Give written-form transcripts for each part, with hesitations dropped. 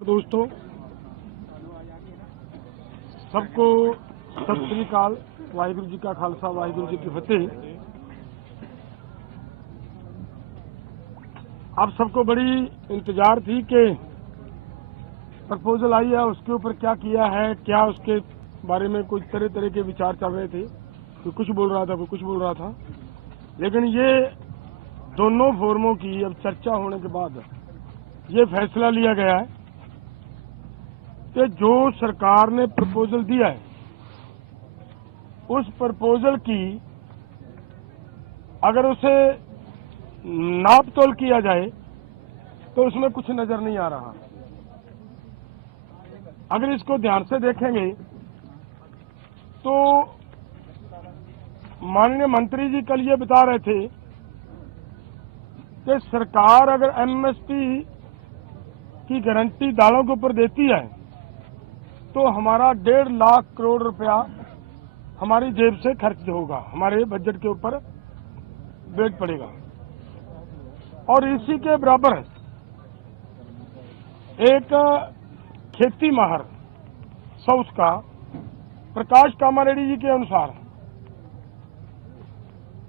दोस्तों सबको सत श्री अकाल। वाहिगुरु जी का खालसा वाहिगुरु जी की फतेह। आप सबको बड़ी इंतजार थी कि प्रपोजल आई है, उसके ऊपर क्या किया है, क्या उसके बारे में कुछ तरह तरह के विचार चल रहे थे। कोई कुछ बोल रहा था, कोई कुछ बोल रहा था, लेकिन ये दोनों फोरमों की अब चर्चा होने के बाद ये फैसला लिया गया है कि जो सरकार ने प्रपोजल दिया है उस प्रपोजल की अगर उसे नाप तोल किया जाए तो उसमें कुछ नजर नहीं आ रहा। अगर इसको ध्यान से देखेंगे तो माननीय मंत्री जी कल ये बता रहे थे कि सरकार अगर एमएसपी की गारंटी दालों के ऊपर देती है तो हमारा 1.5 लाख करोड़ रुपया हमारी जेब से खर्च होगा, हमारे बजट के ऊपर वेट पड़ेगा। और इसी के बराबर एक खेती माहर साउथ का प्रकाश कामारेड्डी जी के अनुसार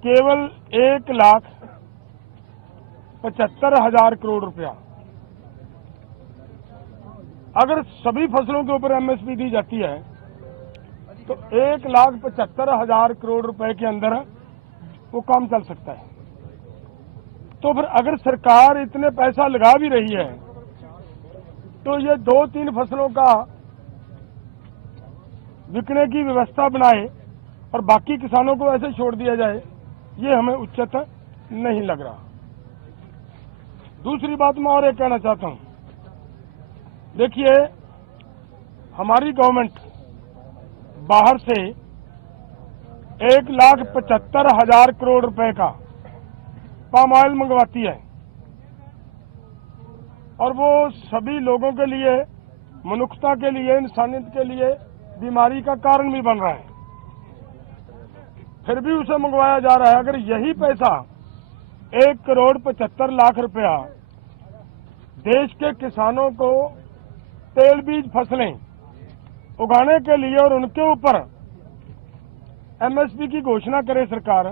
केवल 1,75,000 करोड़ रुपया अगर सभी फसलों के ऊपर एमएसपी दी जाती है तो 1,75,000 करोड़ रुपए के अंदर वो काम चल सकता है। तो फिर अगर सरकार इतने पैसा लगा भी रही है तो ये 2-3 फसलों का बिकने की व्यवस्था बनाए और बाकी किसानों को ऐसे छोड़ दिया जाए, ये हमें उचित नहीं लग रहा। दूसरी बात मैं और एक कहना चाहता हूं, देखिए हमारी गवर्नमेंट बाहर से 1,75,000 करोड़ रुपए का पाम ऑयल मंगवाती है और वो सभी लोगों के लिए, मनुष्यता के लिए, इंसानियत के लिए बीमारी का कारण भी बन रहा है, फिर भी उसे मंगवाया जा रहा है। अगर यही पैसा 1,75,00,000 रुपया देश के किसानों को तेल बीज फसलें उगाने के लिए और उनके ऊपर एमएसपी की घोषणा करे सरकार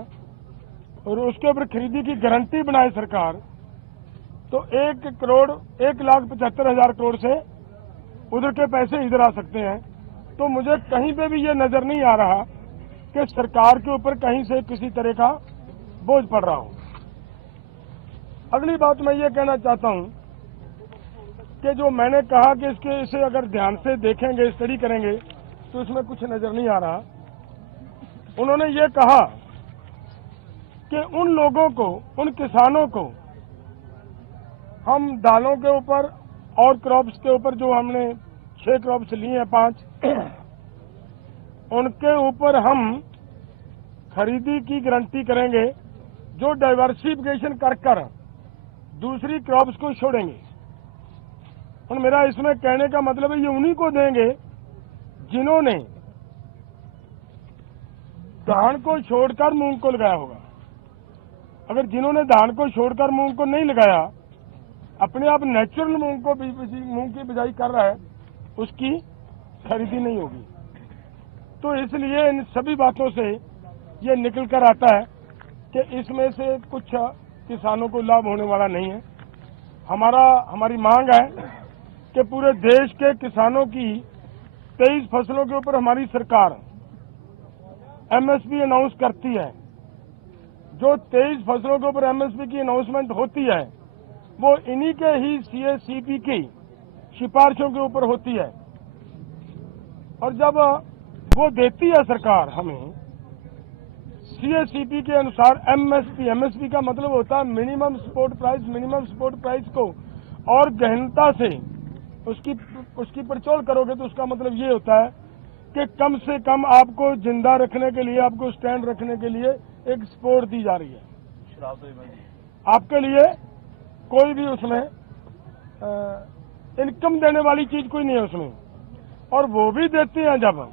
और उसके ऊपर खरीदी की गारंटी बनाए सरकार, तो 1,75,000 करोड़ से उधर के पैसे इधर आ सकते हैं। तो मुझे कहीं पे भी ये नजर नहीं आ रहा कि सरकार के ऊपर कहीं से किसी तरह का बोझ पड़ रहा हो। अगली बात मैं ये कहना चाहता हूं कि जो मैंने कहा कि इसे अगर ध्यान से देखेंगे, स्टडी करेंगे तो इसमें कुछ नजर नहीं आ रहा। उन्होंने ये कहा कि उन लोगों को, उन किसानों को हम दालों के ऊपर और क्रॉप्स के ऊपर जो हमने 6 क्रॉप्स लिए हैं 5 उनके ऊपर हम खरीदी की गारंटी करेंगे जो डाइवर्सिफिकेशन कर दूसरी क्रॉप्स को छोड़ेंगे। और मेरा इसमें कहने का मतलब है ये उन्हीं को देंगे जिन्होंने धान को छोड़कर मूंग को लगाया होगा। अगर जिन्होंने धान को छोड़कर मूंग को नहीं लगाया, अपने आप नेचुरल मूंग की बिजाई कर रहा है, उसकी खरीदी नहीं होगी। तो इसलिए इन सभी बातों से ये निकल कर आता है कि इसमें से कुछ किसानों को लाभ होने वाला नहीं है। हमारी मांग है कि पूरे देश के किसानों की 23 फसलों के ऊपर हमारी सरकार एमएसपी अनाउंस करती है। जो 23 फसलों के ऊपर एमएसपी की अनाउंसमेंट होती है वो इन्हीं के ही सीएसीपी की सिफारिशों के ऊपर होती है। और जब वो देती है सरकार हमें सीएसीपी के अनुसार एमएसपी का मतलब होता है minimum support price. Minimum support price को और गहनता से उसकी पड़चोल करोगे तो उसका मतलब ये होता है कि कम से कम आपको जिंदा रखने के लिए, आपको स्टैंड रखने के लिए एक सपोर्ट दी जा रही है। आपके लिए कोई भी उसमें इनकम देने वाली चीज कोई नहीं है उसमें, और वो भी देते हैं जब,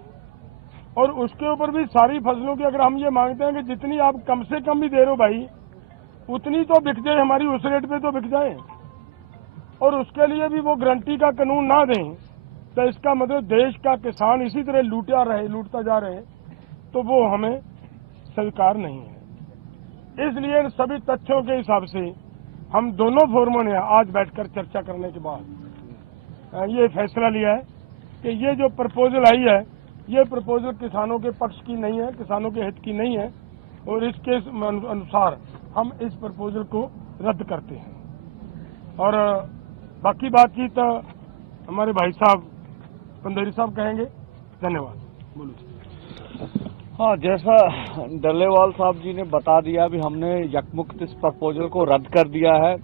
और उसके ऊपर भी सारी फसलों की अगर हम ये मांगते हैं कि जितनी आप कम से कम भी दे रहे हो भाई, उतनी तो बिक जाए, हमारी उस रेट पे तो बिक जाए। और उसके लिए भी वो गारंटी का कानून ना दें, तो इसका मतलब देश का किसान इसी तरह लूटता जा रहे, तो वो हमें स्वीकार नहीं है। इसलिए इन सभी तथ्यों के हिसाब से हम दोनों फोरमों ने आज बैठकर चर्चा करने के बाद ये फैसला लिया है कि ये जो प्रपोजल आई है, ये प्रपोजल किसानों के पक्ष की नहीं है, किसानों के हित की नहीं है, और इसके अनुसार हम इस प्रपोजल को रद्द करते हैं। और बाकी बातचीत हमारे भाई साहब पंदेरी साहब कहेंगे। धन्यवाद। बोलो। हाँ, जैसा डल्लेवाल साहब जी ने बता दिया, भी हमने यकमुक्त इस प्रपोजल को रद्द कर दिया है,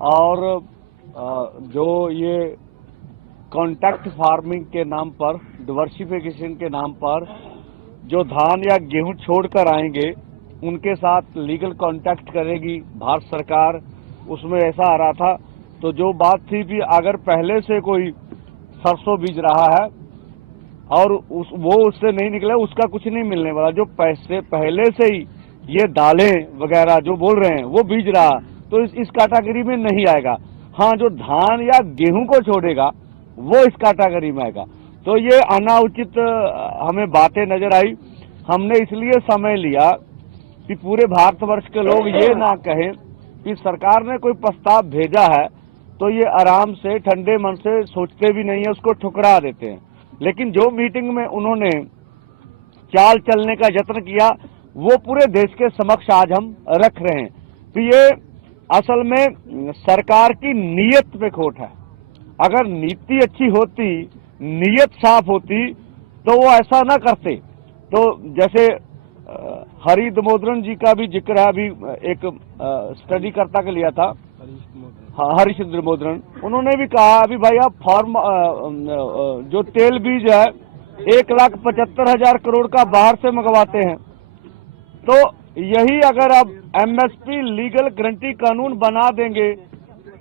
और जो ये कॉन्ट्रैक्ट फार्मिंग के नाम पर, डिवर्सिफिकेशन के नाम पर जो धान या गेहूं छोड़कर आएंगे, उनके साथ लीगल कॉन्ट्रैक्ट करेगी भारत सरकार। उसमें ऐसा आ रहा था, तो जो बात थी कि अगर पहले से कोई सरसों बीज रहा है और वो उससे नहीं निकला, उसका कुछ नहीं मिलने वाला। जो पैसे पहले से ही ये दालें वगैरह जो बोल रहे हैं वो बीज रहा, तो इस कैटेगरी में नहीं आएगा। हाँ, जो धान या गेहूं को छोड़ेगा वो इस कैटेगरी में आएगा। तो ये अनाउचित हमें बातें नजर आई। हमने इसलिए समय लिया कि पूरे भारतवर्ष के लोग ये ना कहें कि सरकार ने कोई प्रस्ताव भेजा है तो ये आराम से ठंडे मन से सोचते भी नहीं है, उसको ठुकरा देते हैं। लेकिन जो मीटिंग में उन्होंने चाल चलने का यत्न किया, वो पूरे देश के समक्ष आज हम रख रहे हैं। तो ये असल में सरकार की नीयत पे खोट है। अगर नीति अच्छी होती, नीयत साफ होती, तो वो ऐसा ना करते। तो जैसे हरि दामोदरन जी का भी जिक्र है, अभी एक स्टडी करता के लिया था, हरिश्चंद्र दामोदरन, उन्होंने भी कहा अभी भाई आप फार्म जो तेल बीज है 1,75,000 करोड़ का बाहर से मंगवाते हैं। तो यही अगर अब एमएसपी लीगल गारंटी कानून बना देंगे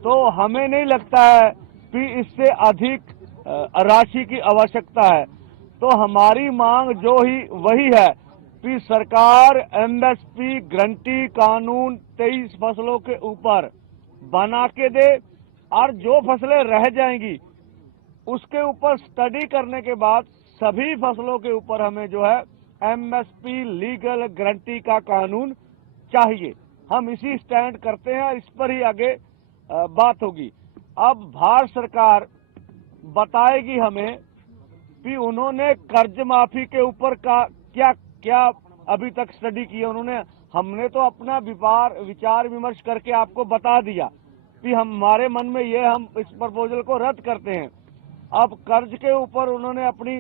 तो हमें नहीं लगता है कि इससे अधिक राशि की आवश्यकता है। तो हमारी मांग जो ही वही है कि सरकार एमएसपी गारंटी कानून 23 फसलों के ऊपर बना के दे, और जो फसलें रह जाएंगी उसके ऊपर स्टडी करने के बाद सभी फसलों के ऊपर हमें जो है एमएसपी लीगल गारंटी का कानून चाहिए। हम इसी स्टैंड करते हैं, इस पर ही आगे बात होगी। अब भारत सरकार बताएगी हमें कि उन्होंने कर्ज माफी के ऊपर का क्या क्या अभी तक स्टडी की है उन्होंने। हमने तो अपना विचार विमर्श करके आपको बता दिया कि हमारे मन में ये, हम इस प्रपोजल को रद्द करते हैं। अब कर्ज के ऊपर उन्होंने अपनी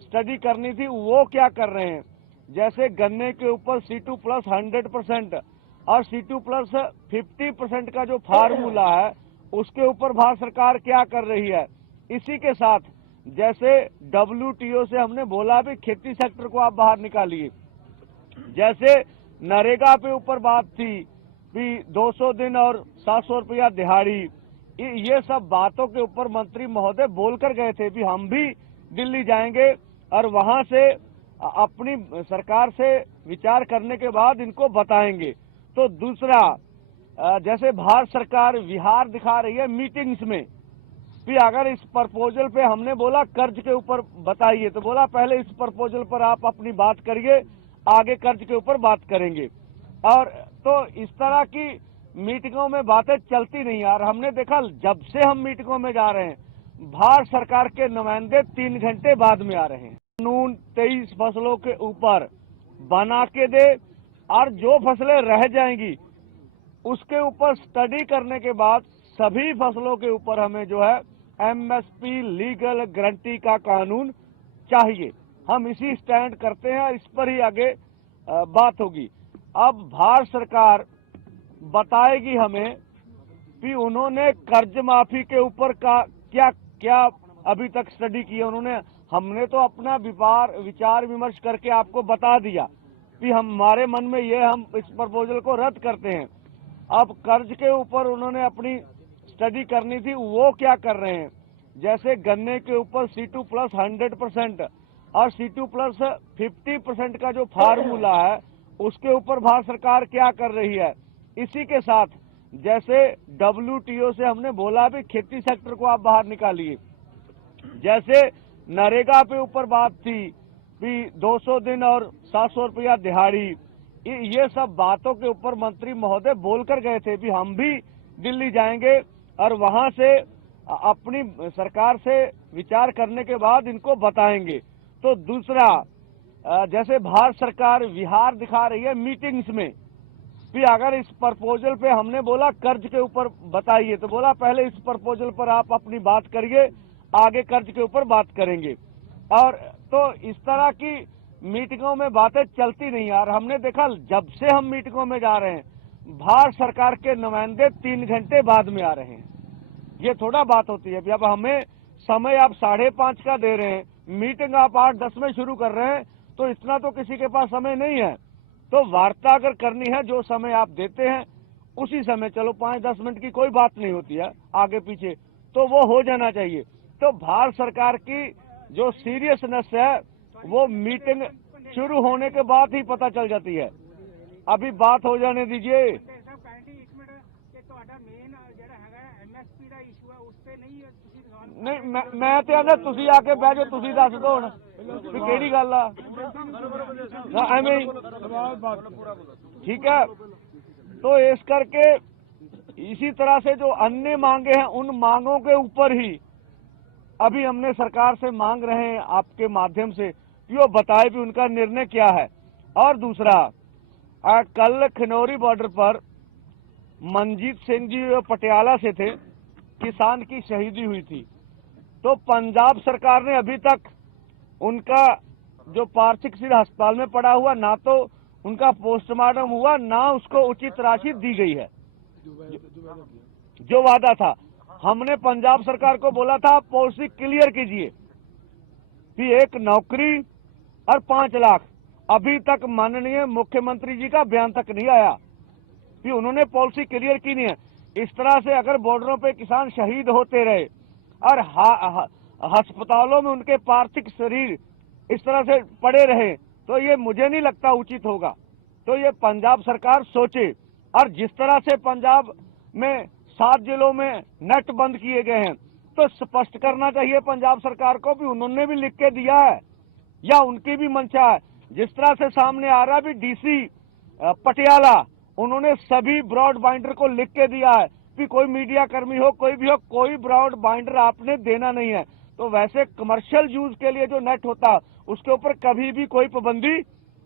स्टडी करनी थी, वो क्या कर रहे हैं। जैसे गन्ने के ऊपर C2 प्लस 100% और C2 प्लस 50% का जो फार्मूला है, उसके ऊपर भारत सरकार क्या कर रही है। इसी के साथ जैसे WTO से हमने बोला भी खेती सेक्टर को आप बाहर निकालिए, जैसे नरेगा पे ऊपर बात थी कि 200 दिन और 700 रुपया दिहाड़ी, ये सब बातों के ऊपर मंत्री महोदय बोलकर गए थे कि हम भी दिल्ली जाएंगे और वहां से अपनी सरकार से विचार करने के बाद इनको बताएंगे। तो दूसरा, जैसे भारत सरकार विहार दिखा रही है मीटिंग्स में कि अगर इस प्रपोजल पे हमने बोला कर्ज के ऊपर बताइए, तो बोला पहले इस प्रपोजल पर आप अपनी बात करिए, आगे कर्ज के ऊपर बात करेंगे। और तो इस तरह की मीटिंगों में बातें चलती नहीं यार। हमने देखा जब से हम मीटिंगों में जा रहे हैं, भारत सरकार के नुमाइंदे 3 घंटे बाद में आ रहे हैं। कानून 23 फसलों के ऊपर बना के दे, और जो फसलें रह जाएंगी उसके ऊपर स्टडी करने के बाद सभी फसलों के ऊपर हमें जो है एमएसपी लीगल गारंटी का कानून चाहिए। हम इसी स्टैंड करते हैं, इस पर ही आगे बात होगी। अब भारत सरकार बताएगी हमें कि उन्होंने कर्ज माफी के ऊपर का क्या क्या अभी तक स्टडी की है उन्होंने। हमने तो अपना विचार विमर्श करके आपको बता दिया कि हमारे मन में ये, हम इस प्रपोजल को रद्द करते हैं। अब कर्ज के ऊपर उन्होंने अपनी स्टडी करनी थी, वो क्या कर रहे हैं। जैसे गन्ने के ऊपर C2 प्लस 100% और C2 प्लस 50% का जो फार्मूला है, उसके ऊपर भारत सरकार क्या कर रही है। इसी के साथ जैसे WTO से हमने बोला भी खेती सेक्टर को आप बाहर निकालिए, जैसे नरेगा पे ऊपर बात थी भी 200 दिन और 700 रुपया दिहाड़ी, ये सब बातों के ऊपर मंत्री महोदय बोलकर गए थे भी हम भी दिल्ली जाएंगे और वहां से अपनी सरकार से विचार करने के बाद इनको बताएंगे। तो दूसरा, जैसे भारत सरकार विहार दिखा रही है मीटिंग्स में, फिर अगर इस प्रपोजल पे हमने बोला कर्ज के ऊपर बताइए, तो बोला पहले इस प्रपोजल पर आप अपनी बात करिए, आगे कर्ज के ऊपर बात करेंगे। और तो इस तरह की मीटिंगों में बातें चलती नहीं यार। हमने देखा जब से हम मीटिंगों में जा रहे हैं, भारत सरकार के नुमाइंदे 3 घंटे बाद में आ रहे हैं। ये थोड़ा बात होती है। अब हमें समय आप 5:30 का दे रहे हैं, मीटिंग आप 8:10 में शुरू कर रहे हैं, तो इतना तो किसी के पास समय नहीं है। तो वार्ता अगर करनी है, जो समय आप देते हैं उसी समय, चलो 5-10 मिनट की कोई बात नहीं होती है आगे पीछे, तो वो हो जाना चाहिए। तो भारत सरकार की जो सीरियसनेस है वो मीटिंग शुरू होने के बाद ही पता चल जाती है। अभी बात हो जाने दीजिए। नहीं, मैं तो आना तुसी आके बह जाओ, तुसी दस दो हुण भी केड़ी गल आ। एवें ही ठीक है। तो इस करके इसी तरह से जो अन्य मांगे हैं, उन मांगों के ऊपर ही अभी हमने सरकार से मांग रहे हैं आपके माध्यम से कि वो बताए भी उनका निर्णय क्या है। और दूसरा, कल खनौरी बॉर्डर पर मनजीत सिंह जी पटियाला से थे, किसान की शहीदी हुई थी। तो पंजाब सरकार ने अभी तक उनका जो पार्थिव शरीर अस्पताल में पड़ा हुआ, ना तो उनका पोस्टमार्टम हुआ, ना उसको उचित राशि दी गई है। जो वादा था, हमने पंजाब सरकार को बोला था आप पॉलिसी क्लियर कीजिए कि 1 नौकरी और 5 लाख। अभी तक माननीय मुख्यमंत्री जी का बयान तक नहीं आया कि उन्होंने पॉलिसी क्लियर की नहीं है। इस तरह से अगर बॉर्डरों पे किसान शहीद होते रहे और अस्पतालों में उनके पार्थिव शरीर इस तरह से पड़े रहे, तो ये मुझे नहीं लगता उचित होगा। तो ये पंजाब सरकार सोचे। और जिस तरह से पंजाब में 7 जिलों में नेट बंद किए गए हैं, तो स्पष्ट करना चाहिए पंजाब सरकार को भी उन्होंने भी लिख के दिया है या उनकी भी मंशा है। जिस तरह से सामने आ रहा है भी डीसी पटियाला, उन्होंने सभी ब्रॉड बाइंडर को लिख के दिया है कि कोई मीडिया कर्मी हो, कोई भी हो, कोई ब्रॉड बाइंडर आपने देना नहीं है। तो वैसे कमर्शियल यूज के लिए जो नेट होता है उसके ऊपर कभी भी कोई पाबंदी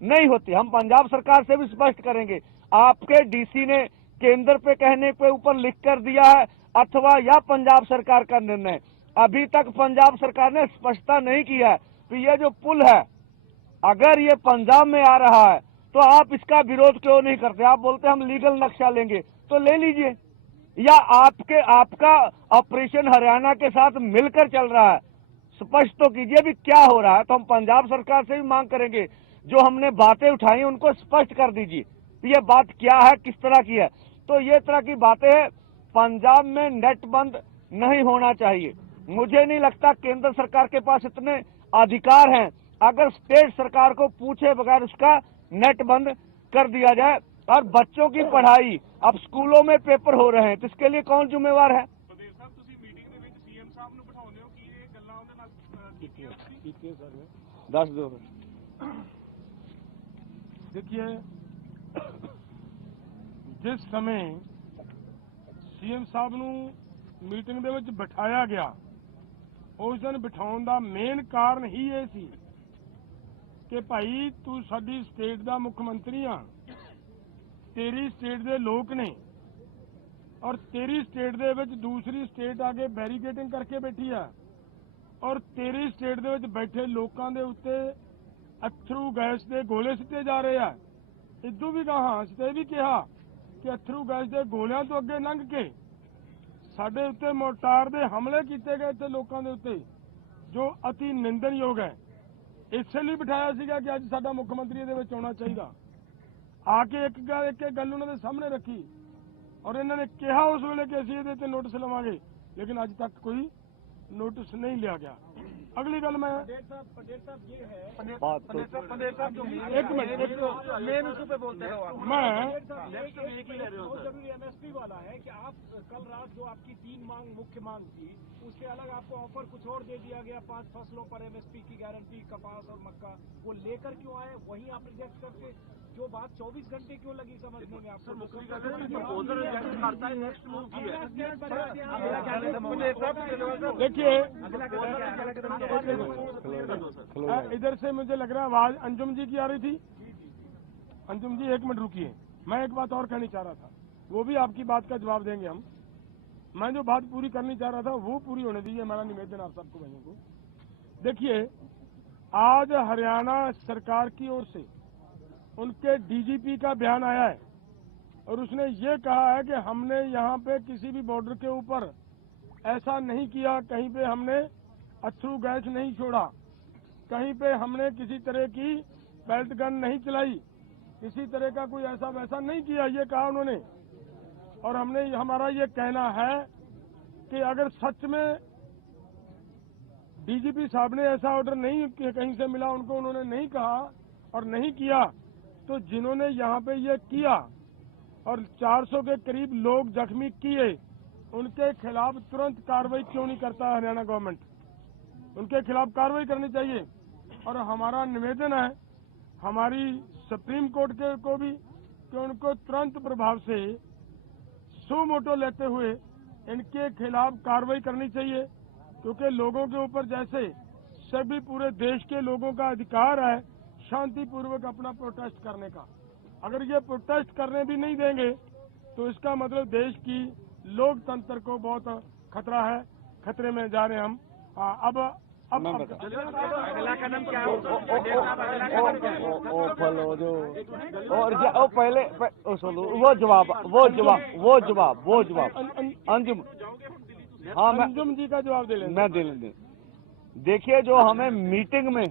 नहीं होती। हम पंजाब सरकार से भी स्पष्ट करेंगे, आपके डीसी ने केंद्र पे कहने पे ऊपर लिख कर दिया है अथवा या पंजाब सरकार का निर्णय। अभी तक पंजाब सरकार ने स्पष्टता नहीं किया है कि ये जो पुल है, अगर ये पंजाब में आ रहा है तो आप इसका विरोध क्यों नहीं करते। आप बोलते हम लीगल नक्शा लेंगे, तो ले लीजिए, या आपका ऑपरेशन हरियाणा के साथ मिलकर चल रहा है, स्पष्ट तो कीजिए भी क्या हो रहा है। तो हम पंजाब सरकार से भी मांग करेंगे, जो हमने बातें उठाई उनको स्पष्ट कर दीजिए ये बात क्या है, किस तरह की है। तो ये तरह की बातें हैं। पंजाब में नेट बंद नहीं होना चाहिए। मुझे नहीं लगता केंद्र सरकार के पास इतने अधिकार हैं। अगर स्टेट सरकार को पूछे बगैर उसका नेट बंद कर दिया जाए। और बच्चों की पढ़ाई, अब स्कूलों में पेपर हो रहे हैं, तो इसके लिए कौन जिम्मेवार है। देखिए, जिस समय सीएम साहब ਨੂੰ ਮੀਟਿੰਗ ਦੇ ਵਿੱਚ ਬਿਠਾਇਆ ਗਿਆ, ਉਸ ਦਿਨ ਬਿਠਾਉਣ ਦਾ ਮੇਨ ਕਾਰਨ ਹੀ ਇਹ ਸੀ ਕਿ ਭਾਈ ਤੂੰ ਸਾਡੀ ਸਟੇਟ ਦਾ ਮੁੱਖ ਮੰਤਰੀ ਆ, ਤੇਰੀ ਸਟੇਟ ਦੇ ਲੋਕ ਨੇ ਔਰ ਤੇਰੀ ਸਟੇਟ ਦੇ ਵਿੱਚ ਦੂਸਰੀ ਸਟੇਟ ਆ ਕੇ ਬੈਰੀਕੇਡਿੰਗ ਕਰਕੇ ਬੈਠੀ ਆ ਔਰ ਤੇਰੀ ਸਟੇਟ ਦੇ ਵਿੱਚ ਬੈਠੇ ਲੋਕਾਂ ਦੇ ਉੱਤੇ ਅਥਰੂ ਗੈਸ ਦੇ ਗੋਲੇ ਸਿੱਟੇ ਜਾ ਰਹੇ ਆ। ਇਦੋਂ ਵੀ ਕਹਾ ਅਸੀਂ ਵੀ ਕਿਹਾ ਕਿ ਅਥਰੂ ਗੈਸ ਦੇ ਗੋਲਿਆਂ ਤੋਂ ਅੱਗੇ ਲੰਘ ਕੇ ਸਾਡੇ ਉੱਤੇ ਮੋਰਟਾਰ ਦੇ ਹਮਲੇ ਕੀਤੇ ਗਏ ਤੇ ਲੋਕਾਂ ਦੇ ਉੱਤੇ, ਜੋ ਅਤੀ ਨਿੰਦਣਯੋਗ ਹੈ। ਇਸੇ ਲਈ ਬਿਠਾਇਆ ਸੀਗਾ ਕਿ ਅੱਜ ਸਾਡਾ ਮੁੱਖ ਮੰਤਰੀ ਇਹਦੇ ਵਿੱਚ ਆਉਣਾ ਚਾਹੀਦਾ। ਆ ਕੇ ਇੱਕ ਗੱਲ ਉਹਨਾਂ ਦੇ ਸਾਹਮਣੇ ਰੱਖੀ ਔਰ ਇਹਨਾਂ ਨੇ ਕਿਹਾ ਉਸ ਵੇਲੇ ਕਿ ਅਸੀਂ ਇਹਦੇ ਤੇ ਨੋਟਿਸ ਲਵਾਂਗੇ, ਲੇਕਿਨ ਅੱਜ ਤੱਕ ਕੋਈ ਨੋਟਿਸ नहीं लिया गया। अगली गल मैं पटेल साहब ये है बात तो एक मिनट मेन इशू पे बोलते रहो मैं जरूरी एमएसपी वाला है कि आप कल रात जो आपकी 3 मांग मुख्य मांग थी उससे अलग आपको ऑफर कुछ और दे दिया गया 5 फसलों पर एमएसपी की गारंटी कपास और मक्का वो लेकर क्यों आए वही आप रिजेक्ट करके जो बात 24 घंटे क्यों लगी समझने में आपको देखिए इधर से मुझे लग रहा है आवाज अंजुम जी की आ रही थी। अंजुम जी 1 मिनट रुकिए, मैं एक बात और कहनी चाह रहा था, वो भी आपकी बात का जवाब देंगे हम। मैं जो बात पूरी करनी चाह रहा था वो पूरी होने दीजिए, हमारा निवेदन आप सबको भाइयों को। देखिए आज हरियाणा सरकार की ओर से उनके डीजीपी का बयान आया है और उसने ये कहा है कि हमने यहाँ पे किसी भी बॉर्डर के ऊपर ऐसा नहीं किया, कहीं पे हमने अथरू गैस नहीं छोड़ा, कहीं पे हमने किसी तरह की बेल्ट गन नहीं चलाई, किसी तरह का कोई ऐसा वैसा नहीं किया, ये कहा उन्होंने। और हमने हमारा ये कहना है कि अगर सच में डीजीपी साहब ने ऐसा ऑर्डर नहीं कहीं से मिला उनको, उन्होंने नहीं कहा और नहीं किया, तो जिन्होंने यहाँ पे ये किया और 400 के करीब लोग जख्मी किए, उनके खिलाफ तुरंत कार्रवाई क्यों नहीं करता हरियाणा गवर्नमेंट? उनके खिलाफ कार्रवाई करनी चाहिए। और हमारा निवेदन है हमारी सुप्रीम कोर्ट के को भी कि उनको तुरंत प्रभाव से सो मोटो लेते हुए इनके खिलाफ कार्रवाई करनी चाहिए, क्योंकि लोगों के ऊपर जैसे सभी पूरे देश के लोगों का अधिकार है शांतिपूर्वक अपना प्रोटेस्ट करने का, अगर ये प्रोटेस्ट करने भी नहीं देंगे तो इसका मतलब देश की लोकतंत्र को बहुत खतरा है, खतरे में जा रहे हैं हम। अब अगला कदम क्या फलो जो और पहले वो जवाब अंजुम, हाँ अंजुम जी का जवाब मैं दे लेंगे। देखिए जो हमें मीटिंग में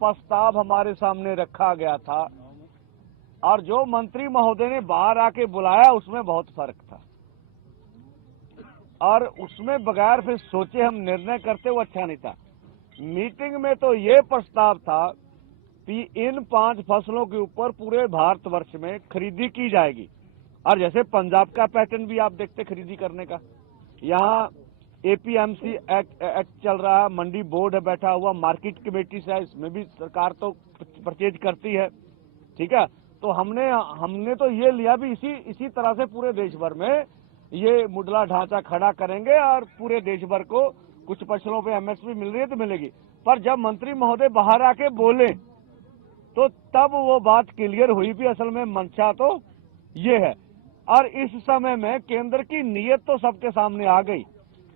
प्रस्ताव हमारे सामने रखा गया था और जो मंत्री महोदय ने बाहर आके बुलाया उसमें बहुत फर्क था, और उसमें बगैर फिर सोचे हम निर्णय करते वो अच्छा नहीं था। मीटिंग में तो ये प्रस्ताव था कि इन 5 फसलों के ऊपर पूरे भारतवर्ष में खरीदी की जाएगी, और जैसे पंजाब का पैटर्न भी आप देखते खरीदी करने का, यहाँ एपीएमसी एक्ट चल रहा है, मंडी बोर्ड है बैठा हुआ, मार्केट कमेटी से है, इसमें भी सरकार तो परचेज करती है, ठीक है। तो हमने तो ये लिया भी इसी तरह से पूरे देश भर में ये मुडला ढांचा खड़ा करेंगे और पूरे देश भर को कुछ फसलों पे एमएसपी मिल रही है तो मिलेगी। पर जब मंत्री महोदय बाहर आके बोले तो तब वो बात क्लियर हुई भी असल में मंशा तो ये है। और इस समय में केंद्र की नीयत तो सबके सामने आ गई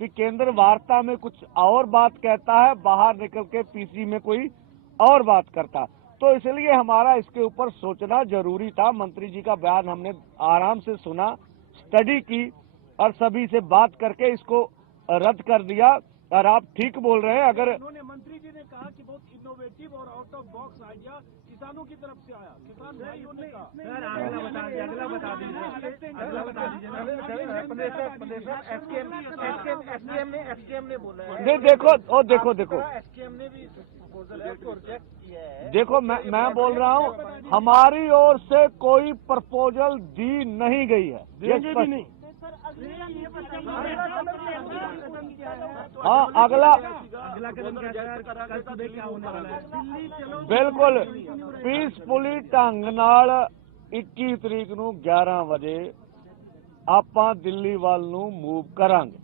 कि केंद्र वार्ता में कुछ और बात कहता है, बाहर निकल के पीसी में कोई और बात करता। तो इसलिए हमारा इसके ऊपर सोचना जरूरी था। मंत्री जी का बयान हमने आराम से सुना, स्टडी की और सभी से बात करके इसको रद्द कर दिया। और आप ठीक बोल रहे हैं, अगर उन्होंने मंत्री जी ने कहा कि बहुत इनोवेटिव और आउट ऑफ बॉक्स आइडिया किसानों की तरफ से आया, किसान भाइयों ने कहा। अगला बता दीजिए। एसकेएम ने बोला है। नहीं देखो एसकेएम ने भी प्रोजेक्ट किया है। देखो मैं बोल रहा हूँ हमारी ओर से कोई प्रपोजल दी नहीं गई है, देंगे भी नहीं। हाँ अगला कदम क्या होने वाला है? बिल्कुल पीसफुली ढंग नाल 21 तरीक ਨੂੰ 11 ਵਜੇ ਆਪਾਂ ਦਿੱਲੀ ਵੱਲ ਨੂੰ ਮੂਵ ਕਰਾਂਗੇ।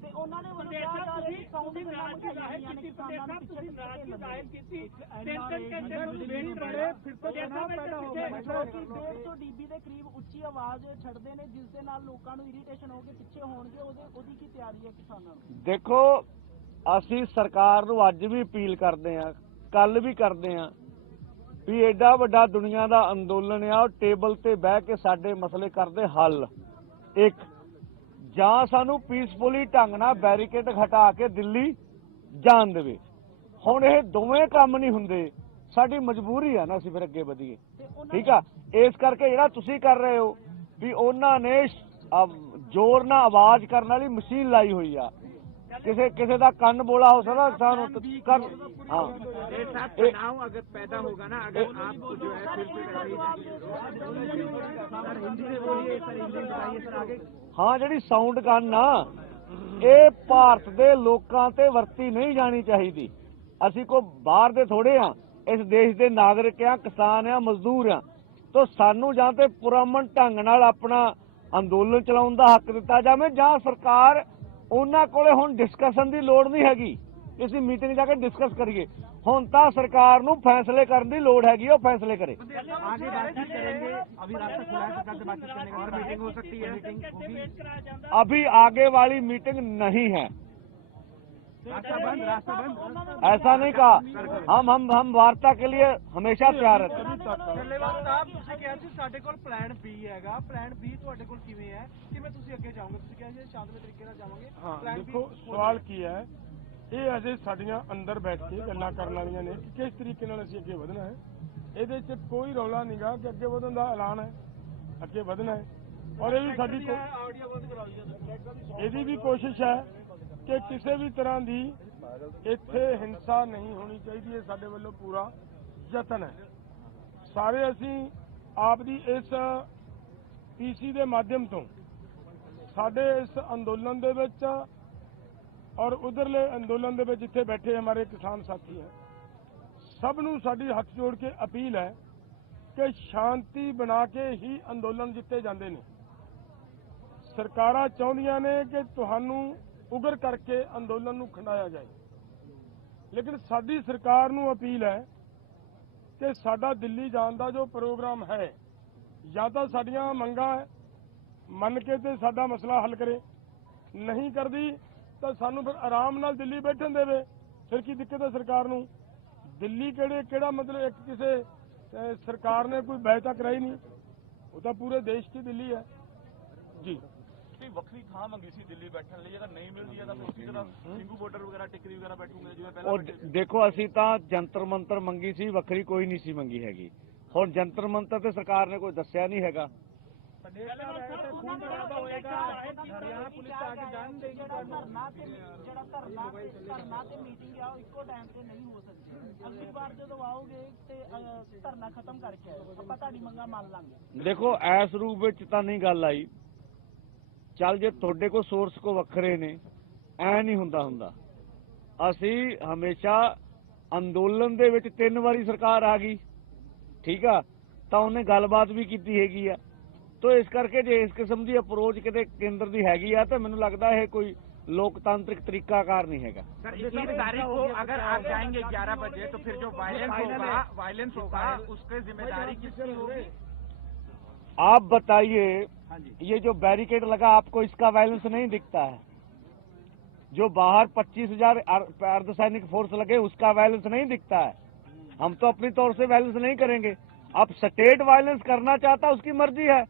DB ਦੇ ਕਰੀਬ ਉੱਚੀ ਆਵਾਜ਼ ਛੱਡਦੇ ਨੇ, ਜਿਸ ਦੇ ਨਾਲ ਲੋਕਾਂ ਨੂੰ ਇਰੀਟੇਸ਼ਨ ਹੋ ਕੇ ਪਿੱਛੇ ਹੋਣਗੇ, ਉਹਦੀ ਕੀ ਤਿਆਰੀ ਹੈ ਕਿਸਾਨਾਂ ਨੂੰ? ਦੇਖੋ ਅਸੀਂ ਸਰਕਾਰ ਨੂੰ ਅੱਜ ਵੀ ਅਪੀਲ ਕਰਦੇ ਆਂ, ਕੱਲ ਵੀ ਕਰਦੇ ਆਂ ਵੀ ਐਡਾ ਵੱਡਾ ਦੁਨੀਆ ਦਾ ਅੰਦੋਲਨ ਆ, ਉਹ ਟੇਬਲ ਤੇ ਬਹਿ ਕੇ ਸਾਡੇ ਮਸਲੇ ਕਰਦੇ ਹੱਲ। ਇੱਕ ਜਾਂ ਸਾਨੂੰ ਪੀਸਫੁਲੀ ਢੰਗ ਨਾਲ ਬੈਰੀਕੇਡ ਹਟਾ ਕੇ ਦਿੱਲੀ ਜਾਣ ਦੇਵੇ। ਹੁਣ ਇਹ ਦੋਵੇਂ ਕੰਮ ਨਹੀਂ ਹੁੰਦੇ, ਸਾਡੀ ਮਜਬੂਰੀ ਆ ਨਾ, ਅਸੀਂ ਫਿਰ ਅੱਗੇ ਵਧੀਏ, ਠੀਕ ਆ। ਇਸ ਕਰਕੇ ਜਿਹੜਾ ਤੁਸੀਂ ਕਰ ਰਹੇ ਹੋ ਵੀ ਉਹਨਾਂ ਨੇ ਜ਼ੋਰ ਨਾਲ ਆਵਾਜ਼ ਕਰਨ ਵਾਲੀ ਮਸ਼ੀਨ ਲਾਈ ਹੋਈ ਆ, ਕਿਸੇ ਦਾ ਕੰਨ ਬੋਲਾ ਹੋ ਸਕਦਾ किसान कर। हाँ तनाव अगर पैदा होगा ना, अगर आपको जो है फिर से हाँ जी साउंड गन ना ਇਹ ਭਾਰਤ ਦੇ ਲੋਕਾਂ ਤੇ ਵਰਤੀ ਨਹੀਂ ਜਾਣੀ ਚਾਹੀਦੀ। ਅਸੀਂ ਕੋ ਬਾਹਰ ਦੇ ਥੋੜੇ ਆ, ਇਸ ਦੇਸ਼ ਦੇ ਨਾਗਰਿਕ ਆ, ਕਿਸਾਨ ਆ, ਮਜ਼ਦੂਰ ਆ। ਤਾਂ ਸਾਨੂੰ ਜਾਂ ਤੇ ਪੁਰਅਮਨ ਢੰਗ ਨਾਲ ਆਪਣਾ ਅੰਦੋਲਨ ਚਲਾਉਣ ਦਾ ਹੱਕ ਦਿੱਤਾ ਜਾਵੇ, ਜਾਂ ਸਰਕਾਰ ਉਹਨਾਂ ਕੋਲੇ ਹੁਣ ਡਿਸਕਸ਼ਨ ਦੀ ਲੋੜ ਨਹੀਂ ਹੈਗੀ, ਅਸੀਂ ਮੀਟਿੰਗ ਜਾ ਕੇ ਡਿਸਕਸ ਕਰੀਏ। ਹੁਣ ਤਾਂ ਸਰਕਾਰ ਨੂੰ ਫੈਸਲੇ ਕਰਨ ਦੀ ਲੋੜ हैगी, ਉਹ फैसले करे। आगे बातचीत करेंगे, अभी रास्ता खुला है, सरकार से बातचीत करने का, और मीटिंग हो सकती है, मीटिंग होगी। अभी आगे वाली मीटिंग नहीं है, रास्ता बंद। ऐसा नहीं कहा। हम वार्ता के लिए हमेशा तैयार रहते हैं। ਧੰਨਵਾਦ ਸਾਹਿਬ, ਤੁਸੀਂ ਕਿਹਾ ਸੀ ਸਾਡੇ ਕੋਲ ਪਲਾਨ B ਹੈਗਾ, ਪਲਾਨ B ਤੁਹਾਡੇ ਕੋਲ ਕਿਵੇਂ ਹੈ, ਕਿਵੇਂ ਤੁਸੀਂ ਅੱਗੇ ਜਾਓਗੇ? ਤੁਸੀਂ ਕਿਹਾ ਸੀ ਸ਼ਾਂਤਮਈ ਤਰੀਕੇ ਨਾਲ ਜਾਵਾਂਗੇ। ਹਾਂ ਦੇਖੋ ਸਵਾਲ ਕੀ ਹੈ, ਇਹ ਅਜੇ ਸਾਡੀਆਂ ਅੰਦਰ ਬੈਠ ਕੇ ਗੱਲਾਂ ਕਰਨ ਵਾਲੀਆਂ ਨੇ ਕਿ ਕਿਸ ਤਰੀਕੇ ਨਾਲ ਅਸੀਂ ਅੱਗੇ ਵਧਣਾ ਹੈ। ਇਹਦੇ 'ਚ ਕੋਈ ਰੌਲਾ ਨਹੀਂਗਾ ਕਿ ਅੱਗੇ ਵਧਣ ਦਾ ਐਲਾਨ ਹੈ, ਅੱਗੇ ਵਧਣਾ ਹੈ। ਔਰ ਇਹ ਵੀ ਸਾਡੀ ਇਹਦੀ ਵੀ ਕੋਸ਼ਿਸ਼ ਹੈ ਕਿ ਕਿਸੇ ਵੀ ਤਰ੍ਹਾਂ ਦੀ ਇੱਥੇ ਹਿੰਸਾ ਨਹੀਂ ਹੋਣੀ ਚਾਹੀਦੀ ਹੈ। ਸਾਡੇ ਵੱਲੋਂ ਪੂਰਾ ਯਤਨ ਹੈ। ਸਾਰੇ ਅਸੀਂ ਆਪ ਦੀ ਇਸ ਪੀਸੀ ਦੇ ਮਾਧਿਅਮ ਤੋਂ ਸਾਡੇ ਇਸ ਅੰਦੋਲਨ ਦੇ ਵਿੱਚ और उधरले अंदोलन दे विच जिथे बैठे हमारे किसान साथी हैं, सब नूं साडी हथ जोड़ के अपील है कि शांति बना के ही अंदोलन जिते जाते ने। सरकारां चाहुंदियां ने कि तुहानूं उगर करके अंदोलन नूं खंडाया जाए, लेकिन साडी सरकार नूं अपील है कि साडा दिल्ली जाण दा जो प्रोग्राम है, या तां साडियां मंगां मन के ते साडा मसला हल करे, नहीं करदी ਤਾਂ ਸਾਨੂੰ ਫਿਰ ਆਰਾਮ ਨਾਲ ਦਿੱਲੀ ਬੈਠਣ ਦੇਵੇ। ਫਿਰ ਕੀ ਦਿੱਕਤ ਹੈ ਸਰਕਾਰ ਨੂੰ? ਦਿੱਲੀ ਕਿਹੜਾ ਮਤਲਬ ਇੱਕ ਕਿਸੇ ਸਰਕਾਰ ਨੇ ਕੋਈ ਬੈਠਕ ਕਰਾਈ ਨਹੀਂ, ਉਹ ਤਾਂ ਪੂਰੇ ਦੇਸ਼ ਦੀ ਦਿੱਲੀ ਹੈ ਜੀ। ਵੱਖਰੀ ਥਾਂ ਮੰਗੀ ਸੀ ਦਿੱਲੀ ਬੈਠਣ ਲਈ, ਅਗਰ ਨਹੀਂ ਮਿਲਦੀ ਹੈ ਤਾਂ ਉਸੇ ਤਰ੍ਹਾਂ ਸਿੰਘੂ ਬਾਰਡਰ ਵਗੈਰਾ ਟਿਕਰੀ ਵਗੈਰਾ ਬੈਠੂਗੇ ਜਿਵੇਂ ਪਹਿਲਾਂ। ਉਹ ਦੇਖੋ ਅਸੀਂ ਤਾਂ ਜੰਤਰ ਮੰਤਰ ਮੰਗੀ ਸੀ, ਵੱਖਰੀ ਕੋਈ ਨਹੀਂ ਸੀ ਮੰਗੀ ਹੈਗੀ। ਹੁਣ ਜੰਤਰ ਮੰਤਰ ਤੇ ਸਰਕਾਰ ਨੇ ਕੋਈ ਦੱਸਿਆ ਨਹੀਂ ਹੈਗਾ। ਹਰਿਆਣਾ ਪੁਲਿਸ ਆ ਕੇ ਜਾਣ ਦੇਗੀ। ਧਰਨਾ ਤੇ ਮੀਟਿੰਗ ਆ ਇੱਕੋ ਟਾਈਮ ਤੇ ਨਹੀਂ ਹੋ ਸਕਦੀ। ਅਗਲੀ ਵਾਰ ਜਦੋਂ ਆਓਗੇ ਤੇ ਧਰਨਾ ਖਤਮ ਕਰਕੇ ਆਪਾਂ ਤੁਹਾਡੀ ਮੰਗਾਂ ਮੰਨ ਲਾਂਗੇ। ਦੇਖੋ ਇਸ ਰੂਪ ਵਿੱਚ ਤਾਂ ਨਹੀਂ ਗੱਲ ਆਈ। ਚੱਲ ਜੇ ਤੁਹਾਡੇ ਕੋਲ ਸੋਰਸ ਕੋ ਵੱਖਰੇ ਨੇ, ਐ ਨਹੀਂ ਹੁੰਦਾ। ਅਸੀਂ ਹਮੇਸ਼ਾ ਅੰਦੋਲਨ ਦੇ ਵਿੱਚ 3 ਵਾਰੀ ਸਰਕਾਰ ਆ ਗਈ, ਠੀਕ ਆ, ਤਾਂ ਉਹਨੇ ਗੱਲਬਾਤ ਵੀ ਕੀਤੀ ਹੈਗੀ ਆ। तो इस करके जो इस किस्म की अप्रोच किते केंद्र की हैगी आ, तो मैनूं लगदा है कोई लोकतांत्रिक तरीकाकार नहीं हैगा। सर 21 तारीख को अगर आप जाएंगे 11 बजे तो फिर जो वायलेंस होगा उसकी जिम्मेदारी किसकी होगी? आप बताइए, ये जो बैरिकेड लगा आपको इसका वायलेंस नहीं दिखता है? जो बाहर 25,000 अर्धसैनिक फोर्स लगे उसका वायलेंस नहीं दिखता है? हम तो अपनी तौर से वायलेंस नहीं करेंगे। अब स्टेट वायलेंस करना चाहता उसकी मर्जी है,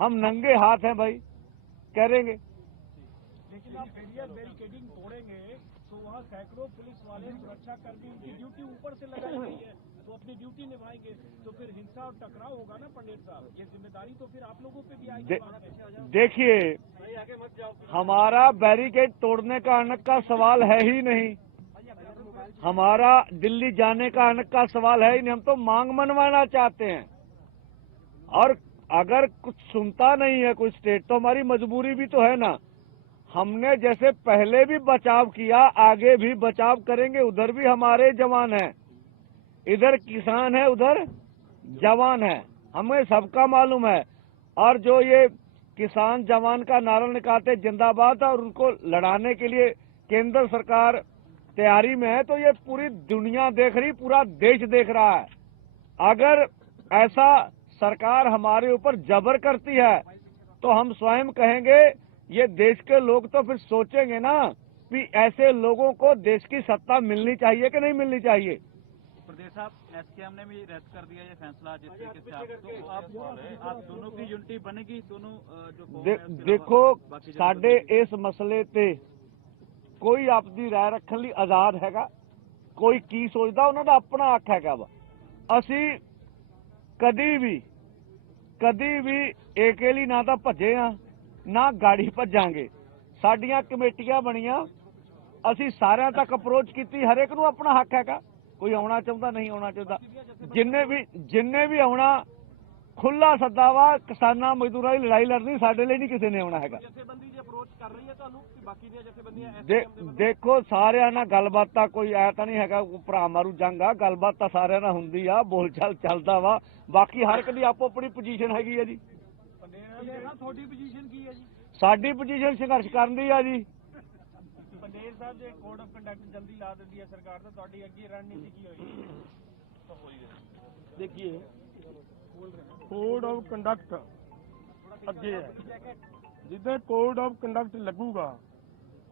हम नंगे हाथ हैं भाई, करेंगे। लेकिन आप बैरिकेडिंग तोड़ेंगे तो वहाँ सैकड़ों पुलिस वाले सुरक्षा कर्मी, उनकी ड्यूटी ऊपर से लगाई गई है, तो अपनी ड्यूटी निभाएंगे, तो फिर हिंसा और टकराव होगा ना पंडित साहब। ये जिम्मेदारी तो फिर आप लोगों पे भी आएगी। देखिए, हमारा बैरिकेड तोड़ने का अनक का सवाल है ही नहीं, हमारा दिल्ली जाने का अनक का सवाल है ही नहीं। हम तो मांग मनवाना चाहते हैं, और अगर कुछ सुनता नहीं है कोई स्टेट, तो हमारी मजबूरी भी तो है ना। हमने जैसे पहले भी बचाव किया, आगे भी बचाव करेंगे। उधर भी हमारे जवान हैं, इधर किसान है, उधर जवान है, हमें सबका मालूम है। और जो ये किसान जवान का नारा निकालते जिंदाबाद, और उनको लड़ाने के लिए केंद्र सरकार तैयारी में है, तो ये पूरी दुनिया देख रही, पूरा देश देख रहा है। अगर ऐसा सरकार हमारे ऊपर जबर करती है तो हम स्वयं कहेंगे, ये देश के लोग तो फिर सोचेंगे ना कि ऐसे लोगों को देश की सत्ता मिलनी चाहिए कि नहीं मिलनी चाहिए। प्रदेश साहब, एसकेएम ने भी रद्द कर दिया ये फैसला, जिस तरीके से आप दोनों की यूनिटी बनेगी, दोनों जो देखो साडे इस मसले ते कोई अपनी राय रखने ਲਈ आजाद हैगा, कोई की सोचदा उन्हां दा अपना हक हैगा वा। ਅਸੀਂ कदी भी अकेली ना तो भजे हाँ, ना गाड़ी भजांगे। साडियां कमेटियां बनियां, ਅਸੀਂ ਸਾਰਿਆਂ ਤੱਕ ਅਪਰੋਚ ਕੀਤੀ, ਹਰੇਕ ਨੂੰ ਆਪਣਾ ਹੱਕ ਹੈਗਾ, ਕੋਈ ਆਉਣਾ ਚਾਹੁੰਦਾ ਨਹੀਂ ਆਉਣਾ ਚਾਹੁੰਦਾ, ਜਿੰਨੇ ਵੀ ਆਉਣਾ ਖੁੱਲਾ ਸੱਦਾ ਵਾ, ਕਿਸਾਨਾਂ ਮਜ਼ਦੂਰਾਂ ਦੀ ਲੜਾਈ ਲੜਨੀ, ਸਾਡੇ ਲਈ ਨਹੀਂ ਕਿਸੇ ਨੇ ਆਉਣਾ ਹੈਗਾ। ਜਥੇਬੰਦੀ ਦੀ ਅਪਰੋਚ ਕਰ ਰਹੀ ਹੈ ਤੁਹਾਨੂੰ ਕਿ ਬਾਕੀ ਦੀਆਂ ਜਥੇਬੰਦੀਆਂ ਦੇਖੋ ਸਾਰਿਆਂ ਨਾਲ ਗੱਲਬਾਤ ਤਾਂ ਕੋਈ ਐ ਤਾਂ ਨਹੀਂ ਹੈਗਾ ਭਰਾ ਮਾਰੂ ਜੰਗ ਆ, ਗੱਲਬਾਤ ਤਾਂ ਸਾਰਿਆਂ ਨਾਲ ਹੁੰਦੀ ਆ, ਬੋਲ ਚਾਲ ਚੱਲਦਾ ਵਾ, ਬਾਕੀ ਹਰ ਇੱਕ ਦੀ ਆਪੋ ਆਪਣੀ ਪੋਜੀਸ਼ਨ ਹੈਗੀ ਆ ਜੀ। ਤੁਹਾਡੀ ਪੋਜੀਸ਼ਨ ਕੀ ਹੈ ਜੀ? ਸਾਡੀ ਪੋਜੀਸ਼ਨ ਸੰਘਰਸ਼ ਕਰਨ ਦੀ ਆ ਜੀ। ਪੰਡੇਰ ਸਾਹਿਬ ਜੇ ਕੋਡ ਆਫ ਕੰਡਕਟ ਜਲਦੀ ਲਾ ਦਿੰਦੀ ਹੈ ਸਰਕਾਰ ਤਾਂ ਤੁਹਾਡੀ ਅੱਗੇ ਰਣਨੀਤੀ ਕੀ ਹੋਏਗੀ? देखिए कोड ऑफ कंडक्ट ਅੱਗੇ ਹੈ, ਜਿੱਦਾਂ ਕੋਡ ਆਫ ਕੰਡਕਟ ਲੱਗੂਗਾ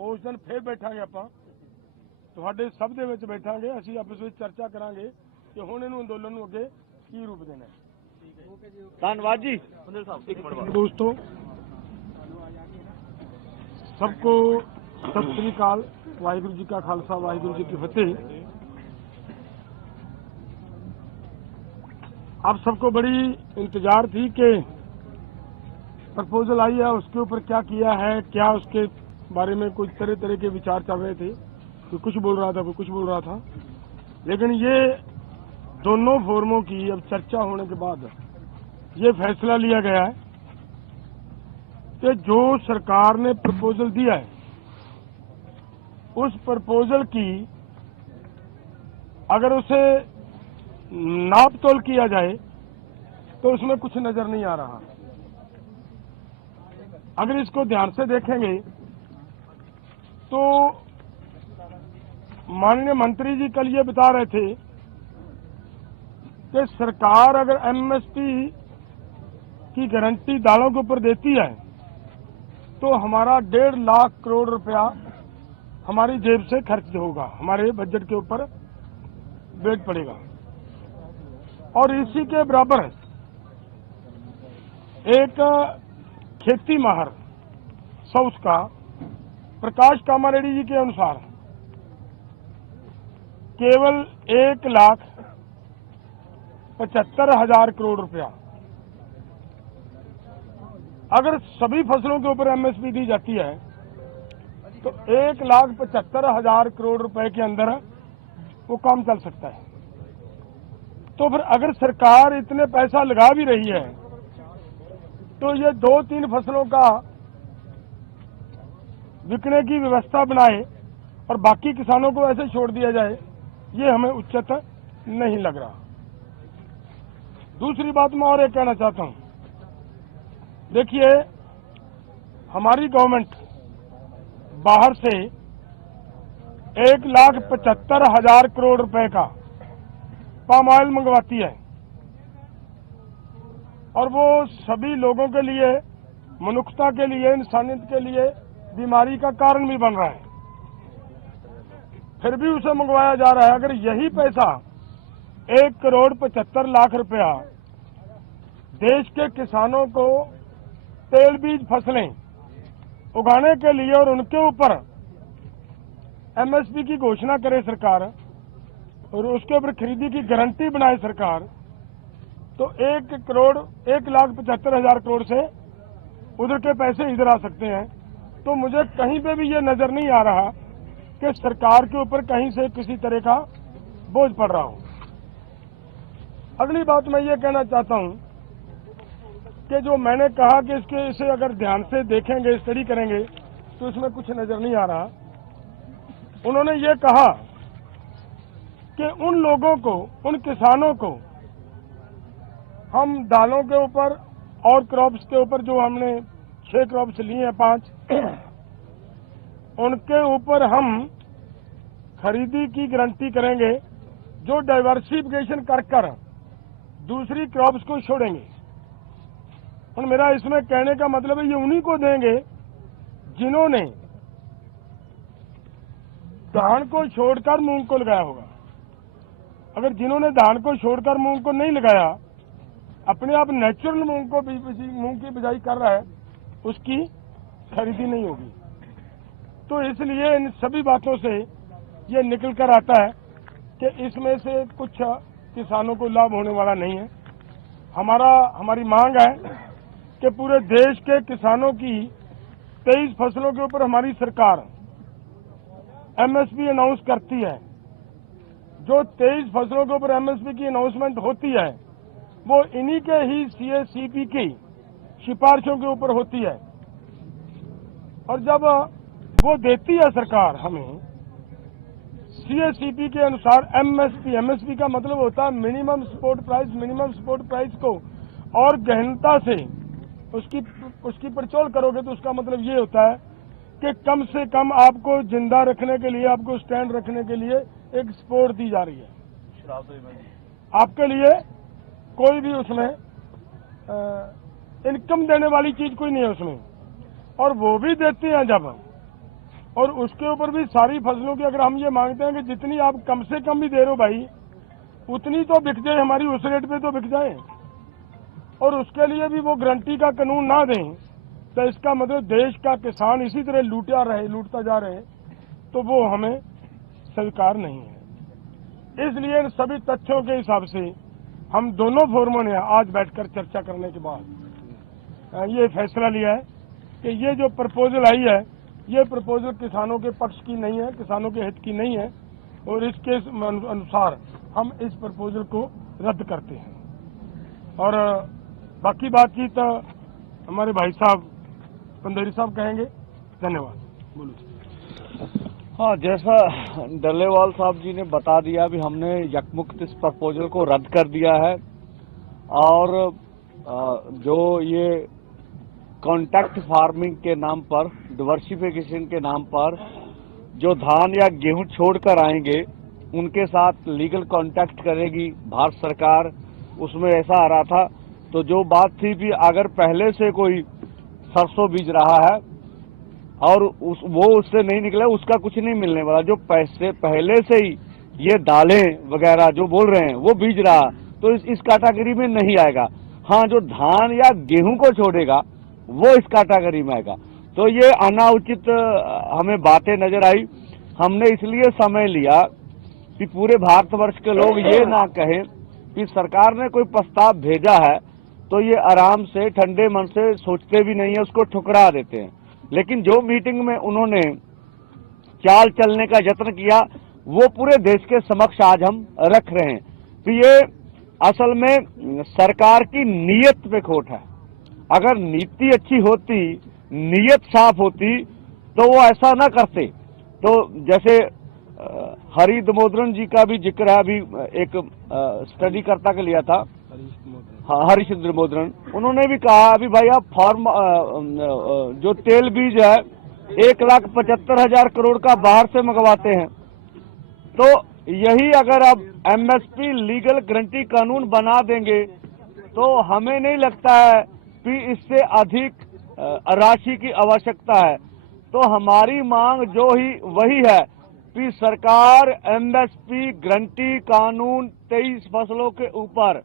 ਉਸ ਦਿਨ ਫੇਰ ਬੈਠਾਂਗੇ ਆਪਾਂ, ਤੁਹਾਡੇ ਸਭ ਦੇ ਵਿੱਚ ਬੈਠਾਂਗੇ, ਅਸੀਂ ਆਪਸ ਵਿੱਚ ਚਰਚਾ ਕਰਾਂਗੇ ਕਿ ਹੁਣ ਇਹਨੂੰ ਅੰਦੋਲਨ ਨੂੰ ਅੱਗੇ ਕੀ ਰੂਪ ਦੇਣਾ ਹੈ। ਧੰਨਵਾਦ ਜੀ। दोस्तों सबको सत श्री अकाल, वाहिगुरू जी का खालसा वाहिगुरू जी की फतेह। आप सबको बड़ी इंतजार थी कि प्रपोजल आई है उसके ऊपर क्या किया है, क्या उसके बारे में कुछ तरह तरह के विचार चल रहे थे, कोई कुछ बोल रहा था कोई कुछ बोल रहा था, लेकिन ये दोनों फोरमों की अब चर्चा होने के बाद ये फैसला लिया गया है कि जो सरकार ने प्रपोजल दिया है उस प्रपोजल की अगर उसे नाप तोल किया जाए तो उसमें कुछ नजर नहीं आ रहा। अगर इसको ध्यान से देखेंगे तो माननीय मंत्री जी कल ये बता रहे थे कि सरकार अगर एमएसपी की गारंटी दालों के ऊपर देती है तो हमारा 1.5 लाख करोड़ रुपया हमारी जेब से खर्च होगा, हमारे बजट के ऊपर वेट पड़ेगा। और इसी के बराबर एक खेती माहर साउथ का प्रकाश कामारेड्डी जी के अनुसार केवल 1,75,000 करोड़ रुपया अगर सभी फसलों के ऊपर एमएसपी दी जाती है तो 1,75,000 करोड़ रुपए के अंदर वो काम चल सकता है। तो फिर अगर सरकार इतने पैसा लगा भी रही है तो ये 2-3 फसलों का बिकने की व्यवस्था बनाए और बाकी किसानों को ऐसे छोड़ दिया जाए, ये हमें उचित नहीं लग रहा। दूसरी बात मैं और एक कहना चाहता हूं, देखिए हमारी गवर्नमेंट बाहर से 1,75,000 करोड़ रुपए का पाम ऑयल मंगवाती है और वो सभी लोगों के लिए, मनुष्यता के लिए, इंसानियत के लिए बीमारी का कारण भी बन रहा है, फिर भी उसे मंगवाया जा रहा है। अगर यही पैसा 1,75,00,000 रुपया देश के किसानों को तेल बीज फसलें उगाने के लिए और उनके ऊपर एमएसपी की घोषणा करे सरकार और उसके ऊपर खरीदी की गारंटी बनाए सरकार, तो 1,75,000 करोड़ से उधर के पैसे इधर आ सकते हैं। तो मुझे कहीं पे भी ये नजर नहीं आ रहा कि सरकार के ऊपर कहीं से किसी तरह का बोझ पड़ रहा हो। अगली बात मैं ये कहना चाहता हूं कि जो मैंने कहा कि इसे अगर ध्यान से देखेंगे, स्टडी करेंगे तो इसमें कुछ नजर नहीं आ रहा। उन्होंने ये कहा कि उन लोगों को, उन किसानों को हम दालों के ऊपर और क्रॉप्स के ऊपर जो हमने 6 क्रॉप्स लिए हैं 5, उनके ऊपर हम खरीदी की गारंटी करेंगे जो डाइवर्सिफिकेशन कर दूसरी क्रॉप्स को छोड़ेंगे। और मेरा इसमें कहने का मतलब है ये उन्हीं को देंगे जिन्होंने धान को छोड़कर मूंग को लगाया होगा। अगर जिन्होंने धान को छोड़कर मूंग को नहीं लगाया, अपने आप नेचुरल मूंग की बिजाई कर रहा है, उसकी खरीदी नहीं होगी। तो इसलिए इन सभी बातों से ये निकल कर आता है कि इसमें से कुछ किसानों को लाभ होने वाला नहीं है। हमारी मांग है कि पूरे देश के किसानों की 23 फसलों के ऊपर हमारी सरकार एमएसपी अनाउंस करती है, जो 23 फसलों के ऊपर एमएसपी की अनाउंसमेंट होती है, वो इन्हीं के ही सीएसीपी की सिफारिशों के ऊपर होती है। और जब वो देती है सरकार हमें सीएसीपी के अनुसार एमएसपी का मतलब होता है मिनिमम सपोर्ट प्राइस को और गहनता से उसकी पड़चोल करोगे तो उसका मतलब ये होता है कि कम से कम आपको जिंदा रखने के लिए, आपको स्टैंड रखने के लिए एक सपोर्ट दी जा रही है। आपके लिए कोई भी उसमें इनकम देने वाली चीज कोई नहीं है उसमें, और वो भी देते हैं जब, और उसके ऊपर भी सारी फसलों की अगर हम ये मांगते हैं कि जितनी आप कम से कम भी दे रहे हो भाई, उतनी तो बिक जाए हमारी, उस रेट पे तो बिक जाए, और उसके लिए भी वो गारंटी का कानून ना दें, तो इसका मतलब देश का किसान इसी तरह लूटता जा रहे, तो वो हमें स्वीकार नहीं है। इसलिए इन सभी तथ्यों के हिसाब से हम दोनों फोरमों ने आज बैठकर चर्चा करने के बाद ये फैसला लिया है कि ये जो प्रपोजल आई है, ये प्रपोजल किसानों के पक्ष की नहीं है, किसानों के हित की नहीं है, और इसके अनुसार हम इस प्रपोजल को रद्द करते हैं। और बाकी बातचीत हमारे भाई साहब पंदेरी साहब कहेंगे। धन्यवाद। बोलो। हाँ, जैसा डल्लेवाल साहब जी ने बता दिया, अभी हमने यकमुक्त इस प्रपोजल को रद्द कर दिया है, और जो ये कॉन्ट्रैक्ट फार्मिंग के नाम पर, डिवर्सिफिकेशन के नाम पर जो धान या गेहूं छोड़कर आएंगे, उनके साथ लीगल कॉन्ट्रैक्ट करेगी भारत सरकार। उसमें ऐसा आ रहा था, तो जो बात थी भी अगर पहले से कोई सरसों बीज रहा है और वो उससे नहीं निकला, उसका कुछ नहीं मिलने वाला। जो पैसे पहले से ही ये दालें वगैरह जो बोल रहे हैं वो बीज रहा, तो इस कैटेगरी में नहीं आएगा। हाँ, जो धान या गेहूं को छोड़ेगा वो इस कैटेगरी में आएगा। तो ये अनाउचित हमें बातें नजर आई। हमने इसलिए समय लिया कि पूरे भारतवर्ष के लोग ये ना कहें कि सरकार ने कोई प्रस्ताव भेजा है तो ये आराम से ठंडे मन से सोचते भी नहीं है, उसको ठुकरा देते हैं। लेकिन जो मीटिंग में उन्होंने चाल चलने का यत्न किया, वो पूरे देश के समक्ष आज हम रख रहे हैं। तो ये असल में सरकार की नीयत पे खोट है। अगर नीति अच्छी होती, नीयत साफ होती, तो वो ऐसा ना करते। तो जैसे हरि दामोदरन जी का भी जिक्र है, अभी एक स्टडी करता के लिया था, हरीश दामोदरन, उन्होंने भी कहा अभी भाई आप फार्म जो तेल बीज है 1,75,000 करोड़ का बाहर से मंगवाते हैं। तो यही अगर अब एमएसपी लीगल गारंटी कानून बना देंगे तो हमें नहीं लगता है कि इससे अधिक राशि की आवश्यकता है। तो हमारी मांग जो ही वही है कि सरकार एमएसपी गारंटी कानून 23 फसलों के ऊपर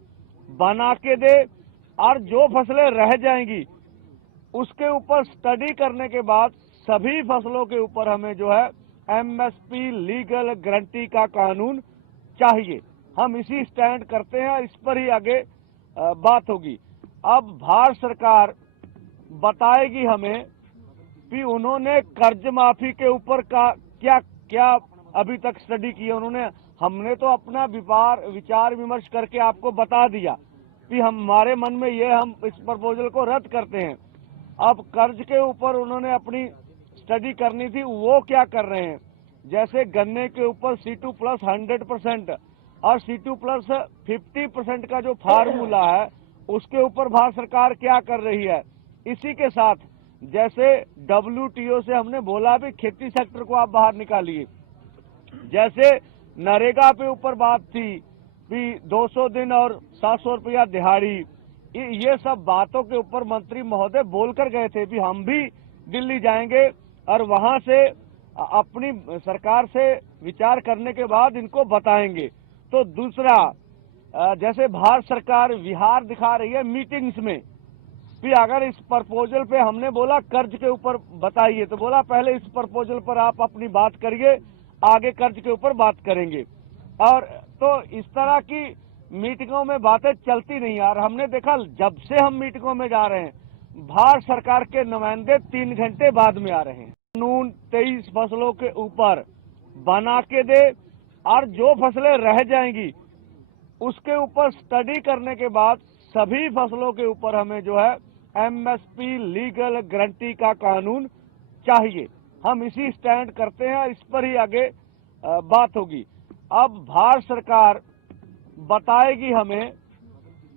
बना के दे, और जो फसलें रह जाएंगी उसके ऊपर स्टडी करने के बाद सभी फसलों के ऊपर हमें जो है एमएसपी लीगल गारंटी का कानून चाहिए। हम इसी स्टैंड करते हैं, इस पर ही आगे बात होगी। अब भारत सरकार बताएगी हमें कि उन्होंने कर्ज माफी के ऊपर का क्या क्या अभी तक स्टडी की है। हमने तो अपना विचार विमर्श करके आपको बता दिया कि हमारे मन में ये, हम इस प्रपोजल को रद्द करते हैं। अब कर्ज के ऊपर उन्होंने अपनी स्टडी करनी थी, वो क्या कर रहे हैं। जैसे गन्ने के ऊपर C2+ 100% और C2+ 50% का जो फार्मूला है, उसके ऊपर भारत सरकार क्या कर रही है। इसी के साथ जैसे WTO से हमने बोला भी खेती सेक्टर को आप बाहर निकालिए, जैसे नरेगा पे ऊपर बात थी कि 200 दिन और 700 रुपया दिहाड़ी, ये सब बातों के ऊपर मंत्री महोदय बोलकर गए थे कि हम भी दिल्ली जाएंगे और वहां से अपनी सरकार से विचार करने के बाद इनको बताएंगे। तो दूसरा, जैसे भारत सरकार विहार दिखा रही है मीटिंग्स में कि अगर इस प्रपोजल पे हमने बोला कर्ज के ऊपर बताइए, तो बोला पहले इस प्रपोजल पर आप अपनी बात करिए, आगे कर्ज के ऊपर बात करेंगे। और तो इस तरह की मीटिंगों में बातें चलती नहीं। यार, हमने देखा जब से हम मीटिंगों में जा रहे हैं, भारत सरकार के नुमाइंदे 3 घंटे बाद में आ रहे हैं। कानून 23 फसलों के ऊपर बना के दे, और जो फसलें रह जाएंगी उसके ऊपर स्टडी करने के बाद सभी फसलों के ऊपर हमें जो है एमएसपी लीगल गारंटी का कानून चाहिए। हम इसी स्टैंड करते हैं, इस पर ही आगे बात होगी। अब भारत सरकार बताएगी हमें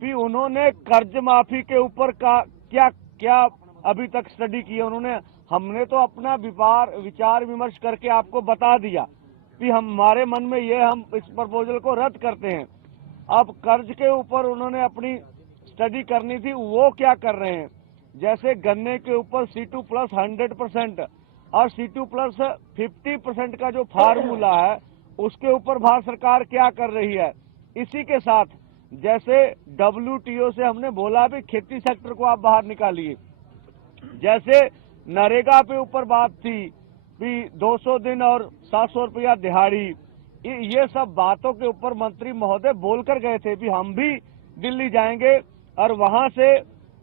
कि उन्होंने कर्ज माफी के ऊपर का क्या क्या अभी तक स्टडी की है। हमने तो अपना विचार विमर्श करके आपको बता दिया कि हमारे मन में ये, हम इस प्रपोजल को रद्द करते हैं। अब कर्ज के ऊपर उन्होंने अपनी स्टडी करनी थी, वो क्या कर रहे हैं। जैसे गन्ने के ऊपर C2 प्लस 100% और C2 प्लस 50% का जो फार्मूला है उसके ऊपर भारत सरकार क्या कर रही है। इसी के साथ जैसे WTO से हमने बोला भी खेती सेक्टर को आप बाहर निकालिए, जैसे नरेगा पे ऊपर बात थी कि 200 दिन और 700 रुपया दिहाड़ी, ये सब बातों के ऊपर मंत्री महोदय बोलकर गए थे कि हम भी दिल्ली जाएंगे और वहां से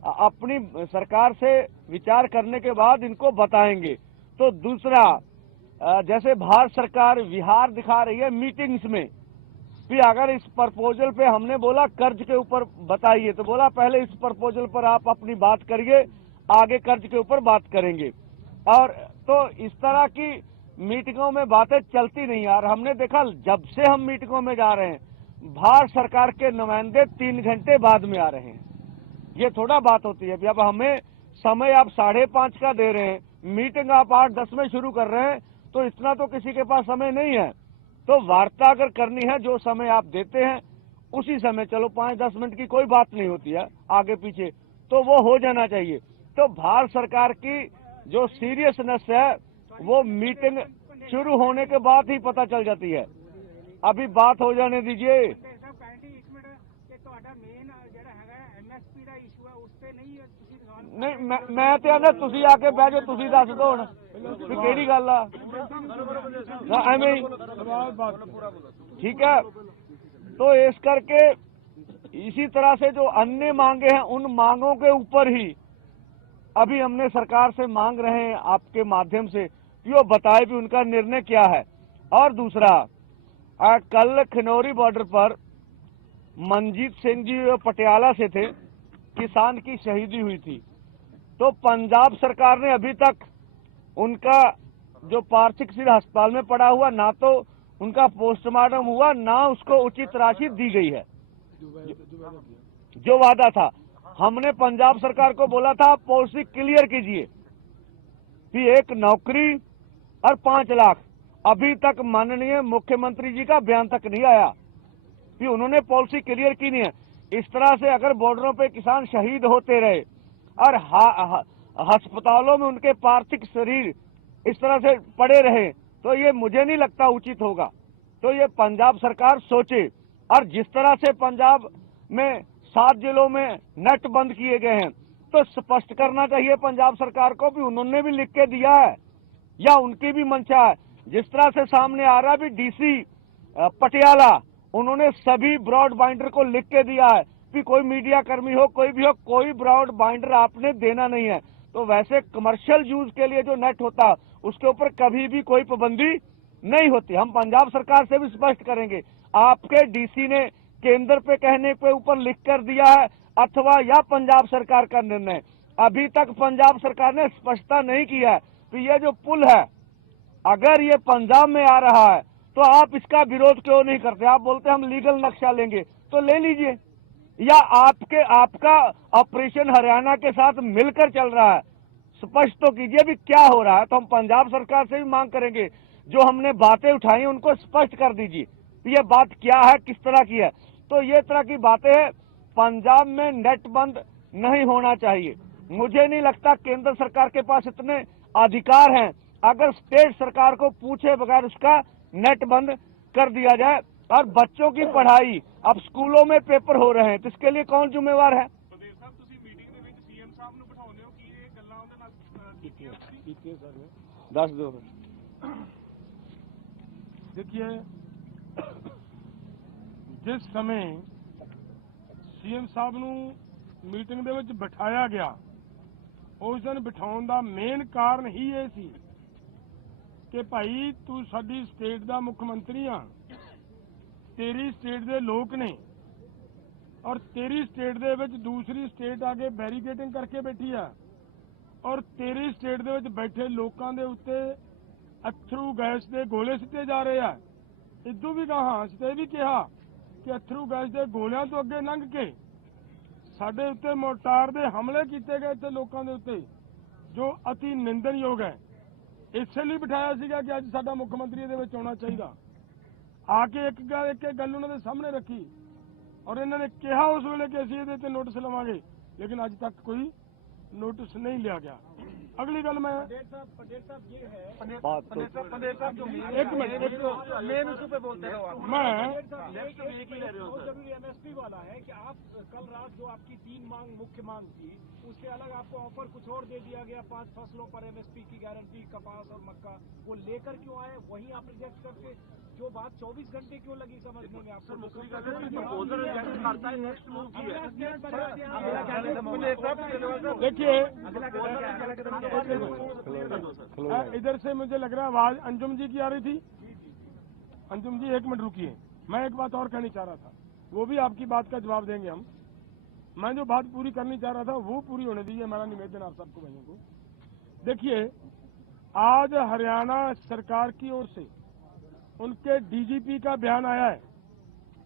अपनी सरकार से विचार करने के बाद इनको बताएंगे। तो दूसरा, जैसे भारत सरकार विहार दिखा रही है मीटिंग्स में कि अगर इस प्रपोजल पे हमने बोला कर्ज के ऊपर बताइए, तो बोला पहले इस प्रपोजल पर आप अपनी बात करिए, आगे कर्ज के ऊपर बात करेंगे। और तो इस तरह की मीटिंगों में बातें चलती नहीं यार। हमने देखा जब से हम मीटिंगों में जा रहे हैं, भारत सरकार के नुमाइंदे 3 घंटे बाद में आ रहे हैं। ये थोड़ा बात होती है। अब हमें समय आप 5:30 का दे रहे हैं, मीटिंग आप 8:10 में शुरू कर रहे हैं, तो इतना तो किसी के पास समय नहीं है। तो वार्ता अगर करनी है, जो समय आप देते हैं उसी समय, चलो 5-10 मिनट की कोई बात नहीं होती है आगे पीछे, तो वो हो जाना चाहिए। तो भारत सरकार की जो सीरियसनेस है वो मीटिंग शुरू होने के बाद ही पता चल जाती है। अभी बात हो जाने दीजिए। नहीं, मैं तो आना तुसी आके बह जाओ, तुसी दस दो हुण भी केड़ी गल आ, एवें ही ठीक है। तो इस करके इसी तरह से जो अन्य मांगे हैं, उन मांगों के ऊपर ही अभी हमने सरकार से मांग रहे हैं आपके माध्यम से कि वो बताए भी उनका निर्णय क्या है। और दूसरा, कल खनौरी बॉर्डर पर मनजीत सिंह जी पटियाला से थे, किसान की शहीदी हुई थी। तो पंजाब सरकार ने अभी तक उनका जो पार्थिव शरीर अस्पताल में पड़ा हुआ, ना तो उनका पोस्टमार्टम हुआ, ना उसको उचित राशि दी गई है जो वादा था। हमने पंजाब सरकार को बोला था आप पॉलिसी क्लियर कीजिए कि 1 नौकरी और 5 लाख। अभी तक माननीय मुख्यमंत्री जी का बयान तक नहीं आया कि उन्होंने पॉलिसी क्लियर की नहीं है। इस तरह से अगर बॉर्डरों पे किसान शहीद होते रहे और अस्पतालों में उनके पार्थिव शरीर इस तरह से पड़े रहे, तो ये मुझे नहीं लगता उचित होगा। तो ये पंजाब सरकार सोचे। और जिस तरह से पंजाब में 7 जिलों में नेट बंद किए गए हैं, तो स्पष्ट करना चाहिए पंजाब सरकार को भी उन्होंने भी लिख के दिया है या उनकी भी मंशा है। जिस तरह से सामने आ रहा भी DC पटियाला, उन्होंने सभी ब्रॉड बाइंडर को लिख के दिया है कि कोई मीडिया कर्मी हो, कोई भी हो, कोई ब्रॉड बाइंडर आपने देना नहीं है। तो वैसे कमर्शियल यूज के लिए जो नेट होता उसके ऊपर कभी भी कोई पाबंदी नहीं होती। हम पंजाब सरकार से भी स्पष्ट करेंगे, आपके DC ने केंद्र पे कहने पे ऊपर लिख कर दिया है अथवा या पंजाब सरकार का निर्णय। अभी तक पंजाब सरकार ने स्पष्टता नहीं किया है कि ये जो पुल है अगर ये पंजाब में आ रहा है तो आप इसका विरोध क्यों नहीं करते। आप बोलते हम लीगल नक्शा लेंगे, तो ले लीजिए, या आपका ऑपरेशन हरियाणा के साथ मिलकर चल रहा है, स्पष्ट तो कीजिए भी क्या हो रहा है। तो हम पंजाब सरकार से भी मांग करेंगे, जो हमने बातें उठाई उनको स्पष्ट कर दीजिए ये बात क्या है, किस तरह की है। तो ये तरह की बातें हैं। पंजाब में नेट बंद नहीं होना चाहिए। मुझे नहीं लगता केंद्र सरकार के पास इतने अधिकार हैं। अगर स्टेट सरकार को पूछे बगैर उसका नेट बंद कर दिया जाए। और बच्चों की पढ़ाई, अब स्कूलों में पेपर हो रहे हैं, तो इसके लिए कौन जिम्मेवार है। दस दो देखिए, जिस समय CM साहब ਨੂੰ ਮੀਟਿੰਗ ਦੇ ਵਿੱਚ ਬਿਠਾਇਆ ਗਿਆ, ਉਸ ਦਿਨ ਬਿਠਾਉਣ ਦਾ ਮੇਨ ਕਾਰਨ ਹੀ ਇਹ ਸੀ कि भाई तू साडी स्टेट दा मुख मंत्री आ, तेरी स्टेट दे लोग ने और तेरी स्टेट दे विच दूसरी स्टेट आके बैरीकेडिंग करके बैठी आ और तेरी स्टेट दे विच बैठे लोकां दे उत्ते अथरू गैस दे गोले सिੱਟੇ जा रहे आ। इदू भी कहा असते भी कहा कि अथरू गैस दे गोलियां तो अगे लंघ के साडे उत्ते मोर्टार दे हमले किए गए इत्थे लोकां दे उत्ते जो अति निंदनयोग है। इस लिए बिठाया सीगा कि अज साडा मुख मंत्री इहदे विच आउणा चाहीदा। आके एक गल उन्हां दे सामने रखी और इन्होंने कहा उस वेले कि असीं इहदे ते नोटिस लवांगे, लेकिन अज तक कोई नोटिस नहीं लिया गया। अगली गल मैं पटेल साहब ये है एक मिनट मेन इशू पे बोलते हो आप। मैं जरूरी एमएसपी वाला है कि आप कल रात जो आपकी 3 मांग मुख्य मांग थी उससे अलग आपको ऑफर कुछ और दे दिया गया, 5 फसलों पर एमएसपी की गारंटी, कपास और मक्का, वो लेकर क्यों आए? वहीं आप रिजेक्ट करके जो बात 24 घंटे क्यों लगी समझने में आपको? देखिए इधर से मुझे लग रहा है आवाज अंजुम जी की आ रही थी। अंजुम जी एक मिनट रुकिए, मैं एक बात और कहनी चाह रहा था, वो भी आपकी बात का जवाब देंगे हम। मैं जो बात पूरी करनी चाह रहा था वो पूरी होने दीजिए, हमारा निवेदन आप सबको भाइयों को। देखिए आज हरियाणा सरकार की ओर से उनके डीजीपी का बयान आया है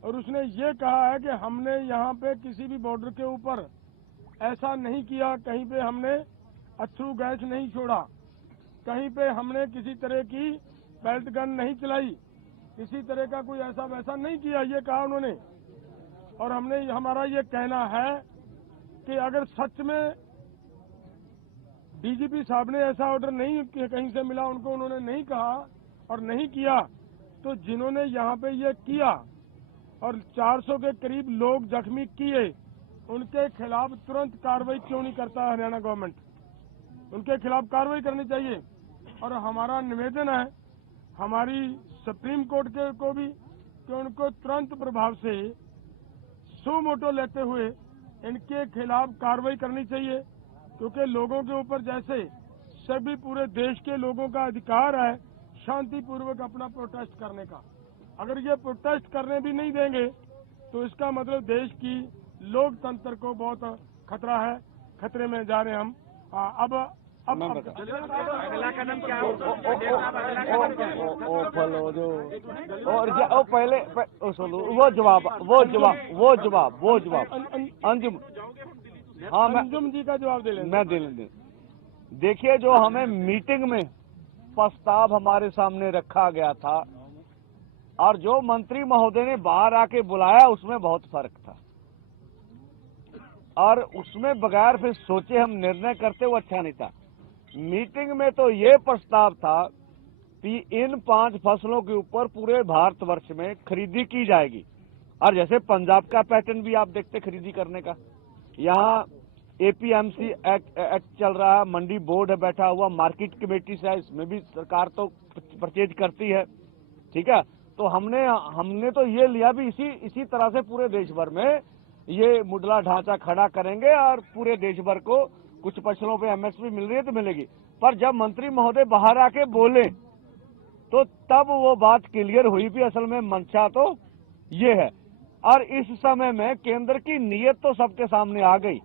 और उसने ये कहा है कि हमने यहाँ पे किसी भी बॉर्डर के ऊपर ऐसा नहीं किया, कहीं पे हमने अथरू गैस नहीं छोड़ा, कहीं पे हमने किसी तरह की बेल्ट गन नहीं चलाई, किसी तरह का कोई ऐसा वैसा नहीं किया, ये कहा उन्होंने। और हमने हमारा ये कहना है कि अगर सच में डीजीपी साहब ने ऐसा ऑर्डर नहीं कहीं से मिला, उनको उन्होंने नहीं कहा और नहीं किया, तो जिन्होंने यहाँ पे ये किया और 400 के करीब लोग जख्मी किए, उनके खिलाफ तुरंत कार्रवाई क्यों नहीं करता हरियाणा गवर्नमेंट? उनके खिलाफ कार्रवाई करनी चाहिए। और हमारा निवेदन है हमारी सुप्रीम कोर्ट के को भी कि उनको तुरंत प्रभाव से सो मोटो लेते हुए इनके खिलाफ कार्रवाई करनी चाहिए, क्योंकि लोगों के ऊपर जैसे सभी पूरे देश के लोगों का अधिकार है शांतिपूर्वक अपना प्रोटेस्ट करने का, अगर ये प्रोटेस्ट करने भी नहीं देंगे तो इसका मतलब देश की लोकतंत्र को बहुत खतरा है, खतरे में जा रहे हैं हम। अगला कदम क्या और पहले वो जवाब अंजुम, हाँ अंजुम जी का जवाब दे लें, मैं दे लेंगे। देखिए जो हमें मीटिंग में प्रस्ताव हमारे सामने रखा गया था और जो मंत्री महोदय ने बाहर आके बुलाया उसमें बहुत फर्क था, और उसमें बगैर फिर सोचे हम निर्णय करते वो अच्छा नहीं था। मीटिंग में तो ये प्रस्ताव था कि इन 5 फसलों के ऊपर पूरे भारतवर्ष में खरीदी की जाएगी, और जैसे पंजाब का पैटर्न भी आप देखते खरीदी करने का, यहाँ एपीएमसी एक्ट चल रहा है, मंडी बोर्ड है बैठा हुआ, मार्केट कमेटी से, इसमें भी सरकार तो परचेज करती है, ठीक है। तो हमने तो ये लिया भी इसी तरह से पूरे देश भर में ये मुडला ढांचा खड़ा करेंगे और पूरे देश भर को कुछ फसलों पे एमएसपी मिल रही है तो मिलेगी। पर जब मंत्री महोदय बाहर आके बोले तो तब वो बात क्लियर हुई भी असल में मंशा तो ये है। और इस समय में केंद्र की नीयत तो सबके सामने आ गई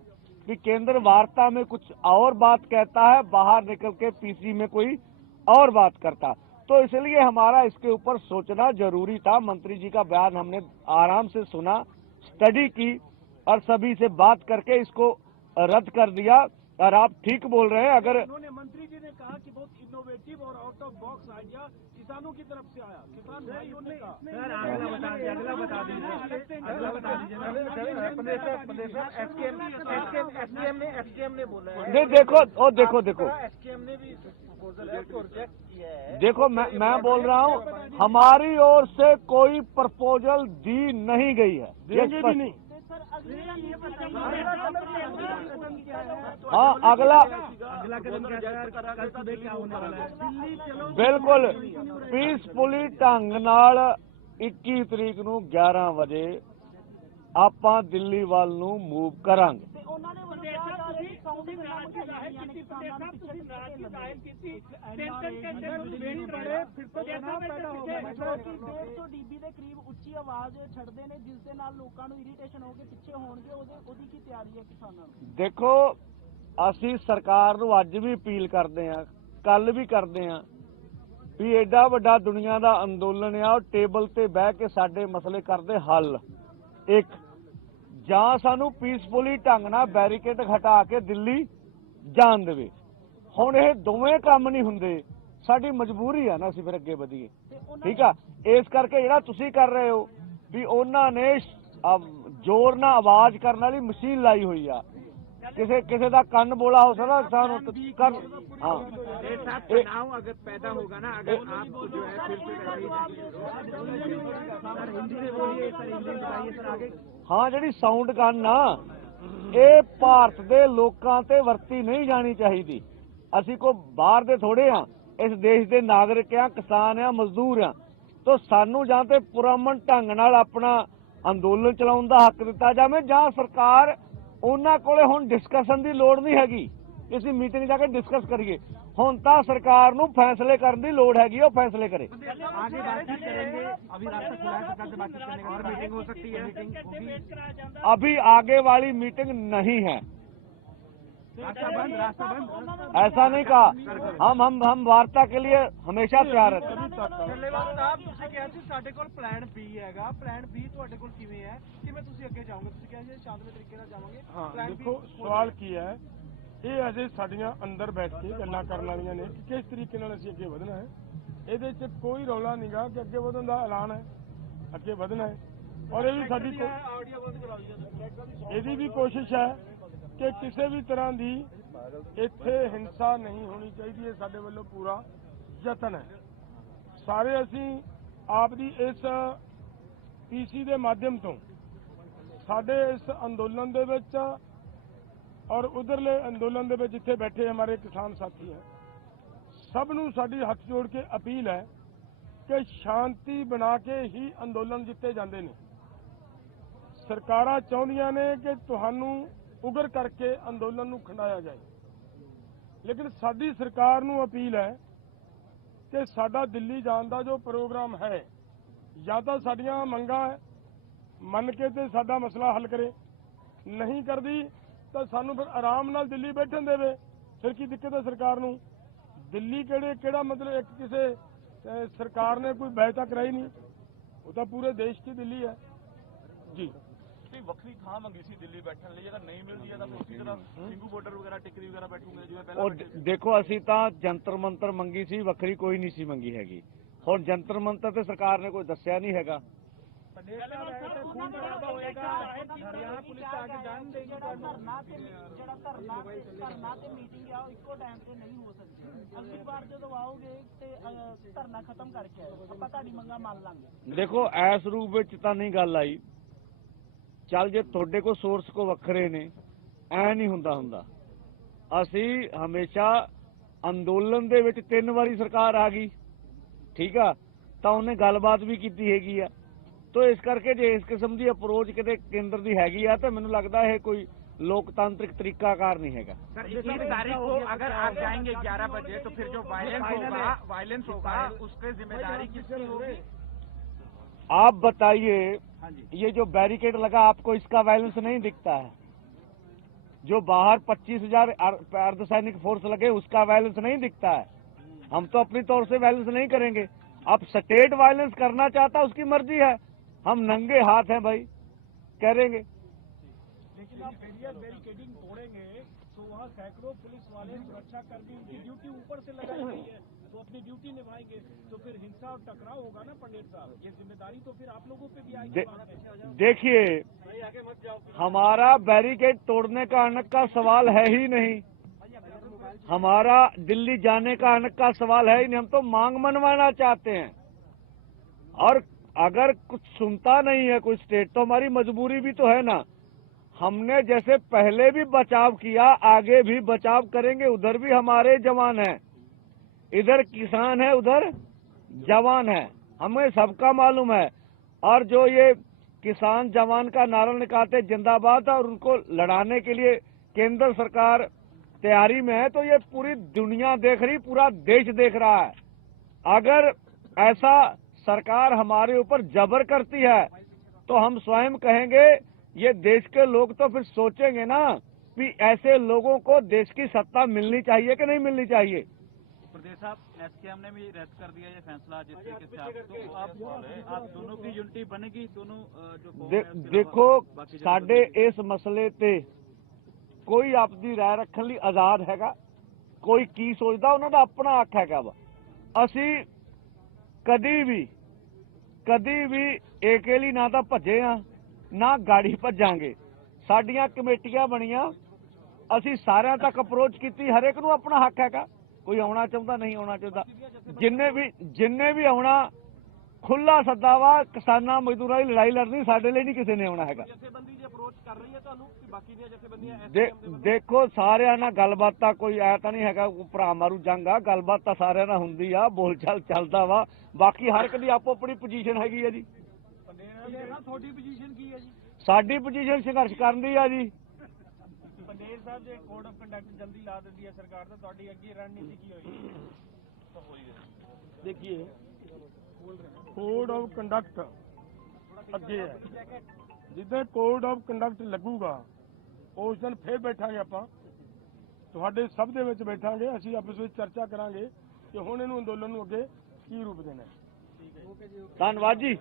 कि केंद्र वार्ता में कुछ और बात कहता है, बाहर निकल के पीसी में कोई और बात करता। तो इसलिए हमारा इसके ऊपर सोचना जरूरी था। मंत्री जी का बयान हमने आराम से सुना, स्टडी की और सभी से बात करके इसको रद्द कर दिया। और आप ठीक बोल रहे हैं, अगर उन्होंने मंत्री जी ने कहा कि बहुत इनोवेटिव और आउट ऑफ बॉक्स आइडिया किसानों की तरफ से आया, किसान भाइयों ने कहा। अगला बता दीजिए एसकेएम ने बोला है। देखो एसकेएम ने भी रिजेक्ट किया है। देखो मैं बोल रहा हूँ हमारी ओर से कोई प्रपोजल दी नहीं गई है, देंगे भी नहीं। हाँ अगला बिल्कुल पीसफुली ढंग नाल 21 तरीक ਨੂੰ 11 ਵਜੇ ਆਪਾਂ ਦਿੱਲੀ ਵੱਲ ਨੂੰ ਮੂਵ ਕਰਾਂਗੇ। ਸਾਊਂਡ ਨਾਰਾਜ਼ਗੀ ਜ਼ਾਹਿਰ ਕੀਤੀ ਪਟੇਲ ਸਾਹਿਬ, ਤੁਸੀਂ ਨਾਰਾਜ਼ਗੀ ਜ਼ਾਹਿਰ ਕੀਤੀ 3 ਘੰਟੇ ਤੋਂ ਵੇਟ ਬੜੇ ਫਿਰ ਤੋਂ ਤਣਾਅ ਪੈਦਾ ਹੋ ਗਿਆ। 150 dB ਦੇ ਕਰੀਬ ਉੱਚੀ ਆਵਾਜ਼ ਛੱਡਦੇ ਨੇ, ਜਿਸ ਦੇ ਨਾਲ ਲੋਕਾਂ ਨੂੰ ਇਰੀਟੇਸ਼ਨ ਹੋ ਕੇ ਪਿੱਛੇ ਹੋਣਗੇ, ਉਹਦੀ ਕੀ ਤਿਆਰੀ ਹੈ ਕਿਸਾਨਾਂ ਨੂੰ? ਦੇਖੋ, ਅਸੀਂ ਸਰਕਾਰ ਨੂੰ ਅੱਜ ਵੀ ਅਪੀਲ ਕਰਦੇ ਹਾਂ, ਕੱਲ ਵੀ ਕਰਦੇ ਹਾਂ ਵੀ ਐਡਾ ਵੱਡਾ ਦੁਨੀਆ ਦਾ ਅੰਦੋਲਨ ਆ, ਉਹ ਟੇਬਲ ਤੇ ਬਹਿ ਕੇ ਸਾਡੇ ਮਸਲੇ ਕਰਦੇ ਹੱਲ। ਇੱਕ ਜਾਂ ਸਾਨੂੰ ਪੀਸਫੁਲੀ ਢੰਗ ਨਾਲ ਬੈਰੀਕੇਡ ਹਟਾ ਕੇ ਦਿੱਲੀ ਜਾਣ ਦੇਵੇ। ਹੁਣ ਇਹ ਦੋਵੇਂ ਕੰਮ ਨਹੀਂ ਹੁੰਦੇ, ਸਾਡੀ ਮਜਬੂਰੀ ਆ ਨਾ, ਅਸੀਂ ਫਿਰ ਅੱਗੇ ਵਧੀਏ। ਠੀਕ ਆ, ਇਸ ਕਰਕੇ ਜਿਹੜਾ ਤੁਸੀਂ ਕਰ ਰਹੇ ਹੋ ਵੀ ਉਹਨਾਂ ਨੇ ਜ਼ੋਰ ਨਾਲ ਆਵਾਜ਼ ਕਰਨ ਵਾਲੀ ਮਸ਼ੀਨ ਲਾਈ ਹੋਈ ਆ, ਕਿਸੇ ਦਾ ਕੰਨ ਬੋਲਾ ਹੋ ਸਕਦਾ ਸਾਨੂੰ ਕਰ। हाँ, तनाव अगर पैदा होगा ना, अगर आपको जो है फिर ਹਾਂ, ਜਿਹੜੀ ਸਾਊਂਡ ਗਨ ਆ ਇਹ ਭਾਰਤ ਦੇ ਲੋਕਾਂ ਤੇ ਵਰਤੀ ਨਹੀਂ ਜਾਣੀ ਚਾਹੀਦੀ। ਅਸੀਂ ਕੋਈ ਬਾਹਰ ਦੇ ਥੋੜੇ ਆ, ਇਸ ਦੇਸ਼ ਦੇ ਨਾਗਰਿਕ ਆ, ਕਿਸਾਨ ਆ, ਮਜ਼ਦੂਰ ਆ। ਤਾਂ ਸਾਨੂੰ ਜਾਂ ਤੇ ਪੁਰਅਮਨ ਢੰਗ ਨਾਲ ਆਪਣਾ ਅੰਦੋਲਨ ਚਲਾਉਣ ਦਾ ਹੱਕ ਦਿੱਤਾ ਜਾਵੇ, ਜਾਂ ਸਰਕਾਰ ਉਹਨਾਂ ਕੋਲੇ ਹੁਣ ਡਿਸਕਸ਼ਨ ਦੀ ਲੋੜ ਨਹੀਂ ਹੈਗੀ, ਅਸੀਂ ਮੀਟਿੰਗ ਜਾ ਕੇ ਡਿਸਕਸ ਕਰੀਏ। ਹੁਣ ਤਾਂ ਸਰਕਾਰ ਨੂੰ ਫੈਸਲੇ ਕਰਨ ਦੀ ਲੋੜ हैगी, ਉਹ फैसले करे। आगे बातचीत करेंगे, अभी रास्ता खुला है सरकार से बातचीत करने का, और मीटिंग हो सकती है, मीटिंग होगी। अभी आगे वाली मीटिंग नहीं है, रास्ता बंद। ऐसा नहीं कहा। हम वार्ता के लिए हमेशा तैयार रहते हैं। ਧੰਨਵਾਦ ਸਾਹਿਬ, ਤੁਸੀਂ ਕਿਹਾ ਸੀ ਸਾਡੇ ਕੋਲ ਪਲਾਨ B ਹੈਗਾ, ਪਲਾਨ B ਤੁਹਾਡੇ ਕੋਲ ਕਿਵੇਂ ਹੈ, ਕਿਵੇਂ ਤੁਸੀਂ ਅੱਗੇ ਜਾਓਗੇ? ਤੁਸੀਂ ਕਿਹਾ ਸੀ ਸ਼ਾਂਤਮਈ ਤਰੀਕੇ ਨਾਲ ਜਾਵਾਂਗੇ। ਹਾਂ, ਦੇਖੋ ਸਵਾਲ ਕੀ ਹੈ, ਇਹ ਅਜੇ ਸਾਡੀਆਂ ਅੰਦਰ ਬੈਠ ਕੇ ਗੱਲਾਂ ਕਰਨ ਵਾਲੀਆਂ ਨੇ ਕਿ ਕਿਸ ਤਰੀਕੇ ਨਾਲ ਅਸੀਂ ਅੱਗੇ ਵਧਣਾ ਹੈ। ਇਹਦੇ 'ਚ ਕੋਈ ਰੌਲਾ ਨਹੀਂਗਾ ਕਿ ਅੱਗੇ ਵਧਣ ਦਾ ਐਲਾਨ ਹੈ, ਅੱਗੇ ਵਧਣਾ ਹੈ। ਔਰ ਇਹ ਵੀ ਸਾਡੀ ਇਹਦੀ ਵੀ ਕੋਸ਼ਿਸ਼ ਹੈ ਕਿ ਕਿਸੇ ਵੀ ਤਰ੍ਹਾਂ ਦੀ ਇੱਥੇ ਹਿੰਸਾ ਨਹੀਂ ਹੋਣੀ ਚਾਹੀਦੀ ਹੈ। ਸਾਡੇ ਵੱਲੋਂ ਪੂਰਾ ਯਤਨ ਹੈ। ਸਾਰੇ ਅਸੀਂ ਆਪ ਦੀ ਇਸ ਪੀਸੀ ਦੇ ਮਾਧਿਅਮ ਤੋਂ ਸਾਡੇ ਇਸ ਅੰਦੋਲਨ ਦੇ ਵਿੱਚ और उधरले अंदोलन दे जिथे बैठे हमारे किसान साथी हैं, सब नूं साडी हथ जोड़ के अपील है कि शांति बना के ही अंदोलन जिते जाते हैं। सरकारां चाहुंदियां ने कि तुहानूं उगर करके अंदोलन नूं खंडाया जाए, लेकिन साडी सरकार नूं अपील है कि साडा दिल्ली जाण दा जो प्रोग्राम है, या तो साडियां मंगां मन के ते साडा मसला हल करे, नहीं करदी ਤਾਂ ਸਾਨੂੰ ਫਿਰ ਆਰਾਮ ਨਾਲ ਦਿੱਲੀ ਬੈਠਣ ਦੇਵੇ। ਫਿਰ ਕੀ ਦਿੱਕਤ ਹੈ ਸਰਕਾਰ ਨੂੰ? ਦਿੱਲੀ ਕਿਹੜਾ ਮਤਲਬ ਇੱਕ ਕਿਸੇ ਸਰਕਾਰ ਨੇ ਕੋਈ ਬਹਿਤਾ ਕਰਾਈ ਨਹੀਂ, ਉਹ ਤਾਂ ਪੂਰੇ ਦੇਸ਼ ਦੀ ਦਿੱਲੀ ਹੈ ਜੀ। ਵੱਖਰੀ ਥਾਂ ਮੰਗੀ ਸੀ ਦਿੱਲੀ ਬੈਠਣ ਲਈ, ਅਗਰ ਨਹੀਂ ਮਿਲਦੀ ਹੈ ਤਾਂ ਉਸੇ ਤਰ੍ਹਾਂ ਸਿੰਘੂ ਬਾਰਡਰ ਵਗੈਰਾ ਟਿਕਰੀ ਵਗੈਰਾ ਬੈਠੂਗੇ ਜਿਵੇਂ ਪਹਿਲਾਂ। ਦੇਖੋ, ਅਸੀਂ ਤਾਂ ਜੰਤਰ ਮੰਤਰ ਮੰਗੀ ਸੀ, ਵੱਖਰੀ ਕੋਈ ਨਹੀਂ ਸੀ ਮੰਗੀ ਹੈਗੀ। ਹੁਣ ਜੰਤਰ ਮੰਤਰ ਤੇ ਸਰਕਾਰ ਨੇ ਕੋਈ ਦੱਸਿਆ ਨਹੀਂ ਹੈਗਾ। ਹਰਿਆਣਾ ਪੁਲਿਸ ਆ ਕੇ ਜਾਣ ਦੇਗੀ ਧਰਨਾ ਤੇ ਮੀਟਿੰਗ ਆ, ਉਹ ਇੱਕੋ ਟਾਈਮ ਤੇ ਨਹੀਂ ਹੋ ਸਕਦੀ। ਅਗਲੀ ਵਾਰ ਜਦੋਂ ਆਓਗੇ ਤੇ ਧਰਨਾ ਖਤਮ ਕਰਕੇ ਆਓ, ਆਪਾਂ ਤੁਹਾਡੀ ਮੰਗਾਂ ਮੰਨ ਲਾਂਗੇ। ਦੇਖੋ, ਇਸ ਰੂਪ ਵਿੱਚ ਤਾਂ ਨਹੀਂ ਗੱਲ ਆਈ। ਚੱਲ ਜੇ ਤੁਹਾਡੇ ਕੋਲ ਸੋਰਸ ਕੋ ਵੱਖਰੇ ਨੇ, ਐ ਨਹੀਂ ਹੁੰਦਾ। ਅਸੀਂ ਹਮੇਸ਼ਾ ਅੰਦੋਲਨ ਦੇ ਵਿੱਚ 3 ਵਾਰੀ ਸਰਕਾਰ ਆ ਗਈ, ਠੀਕ ਆ, ਤਾਂ ਉਹਨੇ ਗੱਲਬਾਤ ਵੀ ਕੀਤੀ ਹੈਗੀ ਆ। तो इस करके जो इस किस्म की अप्रोच किते केंद्र की हैगी आ, तो मैनूं लगता है कोई लोकतांत्रिक तरीकाकार नहीं हैगा। सर, 21 तारीख को अगर आप जाएंगे 11 बजे तो फिर जो वायलेंस होगा उसकी जिम्मेदारी किसकी होगी? आप बताइए, ये जो बैरिकेड लगा आपको इसका वायलेंस नहीं दिखता है? जो बाहर 25,000 अर्धसैनिक फोर्स लगे उसका वायलेंस नहीं दिखता है? हम तो अपनी तौर से वायलेंस नहीं करेंगे। अब स्टेट वायलेंस करना चाहता उसकी मर्जी है, हम नंगे हाथ हैं भाई, करेंगे। लेकिन आप बैरिकेडिंग तोड़ेंगे तो वहाँ सैकड़ों पुलिस वाले सुरक्षा कर्मी, उनकी ड्यूटी ऊपर से लगाई गई है, तो अपनी ड्यूटी निभाएंगे, तो फिर हिंसा और टकराव होगा ना पंडित साहब। ये जिम्मेदारी तो फिर आप लोगों पे भी आएगी। देखिए, हमारा बैरिकेड तोड़ने का अनक का सवाल है ही नहीं, हमारा दिल्ली जाने का अनक का सवाल है ही नहीं। हम तो मांग मनवाना चाहते हैं, और अगर कुछ सुनता नहीं है कोई स्टेट, तो हमारी मजबूरी भी तो है ना। हमने जैसे पहले भी बचाव किया, आगे भी बचाव करेंगे। उधर भी हमारे जवान हैं, इधर किसान है, उधर जवान है, हमें सबका मालूम है। और जो ये किसान जवान का नारा निकालते जिंदाबाद, और उनको लड़ाने के लिए केंद्र सरकार तैयारी में है तो ये पूरी दुनिया देख रही, पूरा देश देख रहा है। अगर ऐसा सरकार हमारे ऊपर जबर करती है तो हम स्वयं कहेंगे, ये देश के लोग तो फिर सोचेंगे ना कि ऐसे लोगों को देश की सत्ता मिलनी चाहिए कि नहीं मिलनी चाहिए। प्रदेश साहब, एसकेएम ने भी रद्द कर दिया ये फैसला जिस तरीके से तो आप दोनों की यूनिटी बनेगी, दोनों जो देखो साडे इस मसले ते कोई अपनी राय रखने ਲਈ आजाद हैगा, कोई की सोचदा उन्हां दा अपना हक हैगा वा। ਅਸੀਂ कदी भी ਏਕੇ ਲਈ ना ਤਾਂ ਭੱਜੇ ਆ ना गाड़ी ਭੱਜਾਂਗੇ। ਸਾਡੀਆਂ ਕਮੇਟੀਆਂ ਬਣੀਆਂ, ਅਸੀਂ ਸਾਰਿਆਂ ਤੱਕ ਅਪਰੋਚ ਕੀਤੀ, ਹਰੇਕ ਨੂੰ ਆਪਣਾ ਹੱਕ ਹੈਗਾ, ਕੋਈ ਆਉਣਾ ਚਾਹੁੰਦਾ ਨਹੀਂ ਆਉਣਾ ਚਾਹੁੰਦਾ। ਜਿੰਨੇ ਵੀ ਆਉਣਾ ਖੁੱਲਾ ਸੱਦਾ ਵਾ, ਕਿਸਾਨਾਂ ਮਜ਼ਦੂਰਾਂ ਦੀ ਲੜਾਈ ਲੜਨੀ, ਸਾਡੇ ਲਈ ਨਹੀਂ ਕਿਸੇ ਨੇ ਆਉਣਾ ਹੈਗਾ। ਦੇਖੋ ਸਾਰਿਆਂ ਨਾਲ ਗੱਲਬਾਤ ਤਾਂ ਕੋਈ ਐ ਤਾਂ ਨਹੀਂ ਹੈਗਾ ਭਰਾ ਮਾਰੂ ਜੰਗ ਆ, ਗੱਲਬਾਤ ਤਾਂ ਸਾਰਿਆਂ ਨਾਲ ਹੁੰਦੀ ਆ, ਬੋਲਚਾਲ ਚੱਲਦਾ ਵਾ। ਬਾਕੀ ਹਰ ਇੱਕ ਦੀ ਆਪੋ ਆਪਣੀ ਪੋਜੀਸ਼ਨ ਹੈਗੀ ਆ ਜੀ। ਤੁਹਾਡੀ ਪੋਜੀਸ਼ਨ ਕੀ ਹੈ ਜੀ? ਸਾਡੀ ਪੋਜੀਸ਼ਨ ਸੰਘਰਸ਼ ਕਰਨ ਦੀ ਆ ਜੀ। पंडेर साहब जे कोड ऑफ कंडक्ट जल्दी ला दी है सरकार तो ਤੁਹਾਡੀ ਅੱਗੇ रणनीति की होगी? देखिए कोड ऑफ कंडक्ट ਅੱਗੇ ਹੈ, ਜਿੱਦਾਂ ਕੋਡ ਆਫ ਕੰਡਕਟ ਲੱਗੂਗਾ ਉਸ ਦਿਨ ਫੇਰ ਬੈਠਾਂਗੇ ਆਪਾਂ, ਤੁਹਾਡੇ ਸਭ ਦੇ ਵਿੱਚ ਬੈਠਾਂਗੇ, ਅਸੀਂ ਆਪਸ ਵਿੱਚ ਚਰਚਾ ਕਰਾਂਗੇ ਕਿ ਹੁਣ ਇਹਨੂੰ ਅੰਦੋਲਨ ਨੂੰ ਅੱਗੇ ਕੀ ਰੂਪ ਦੇਣਾ ਹੈ। ਧੰਨਵਾਦ ਜੀ।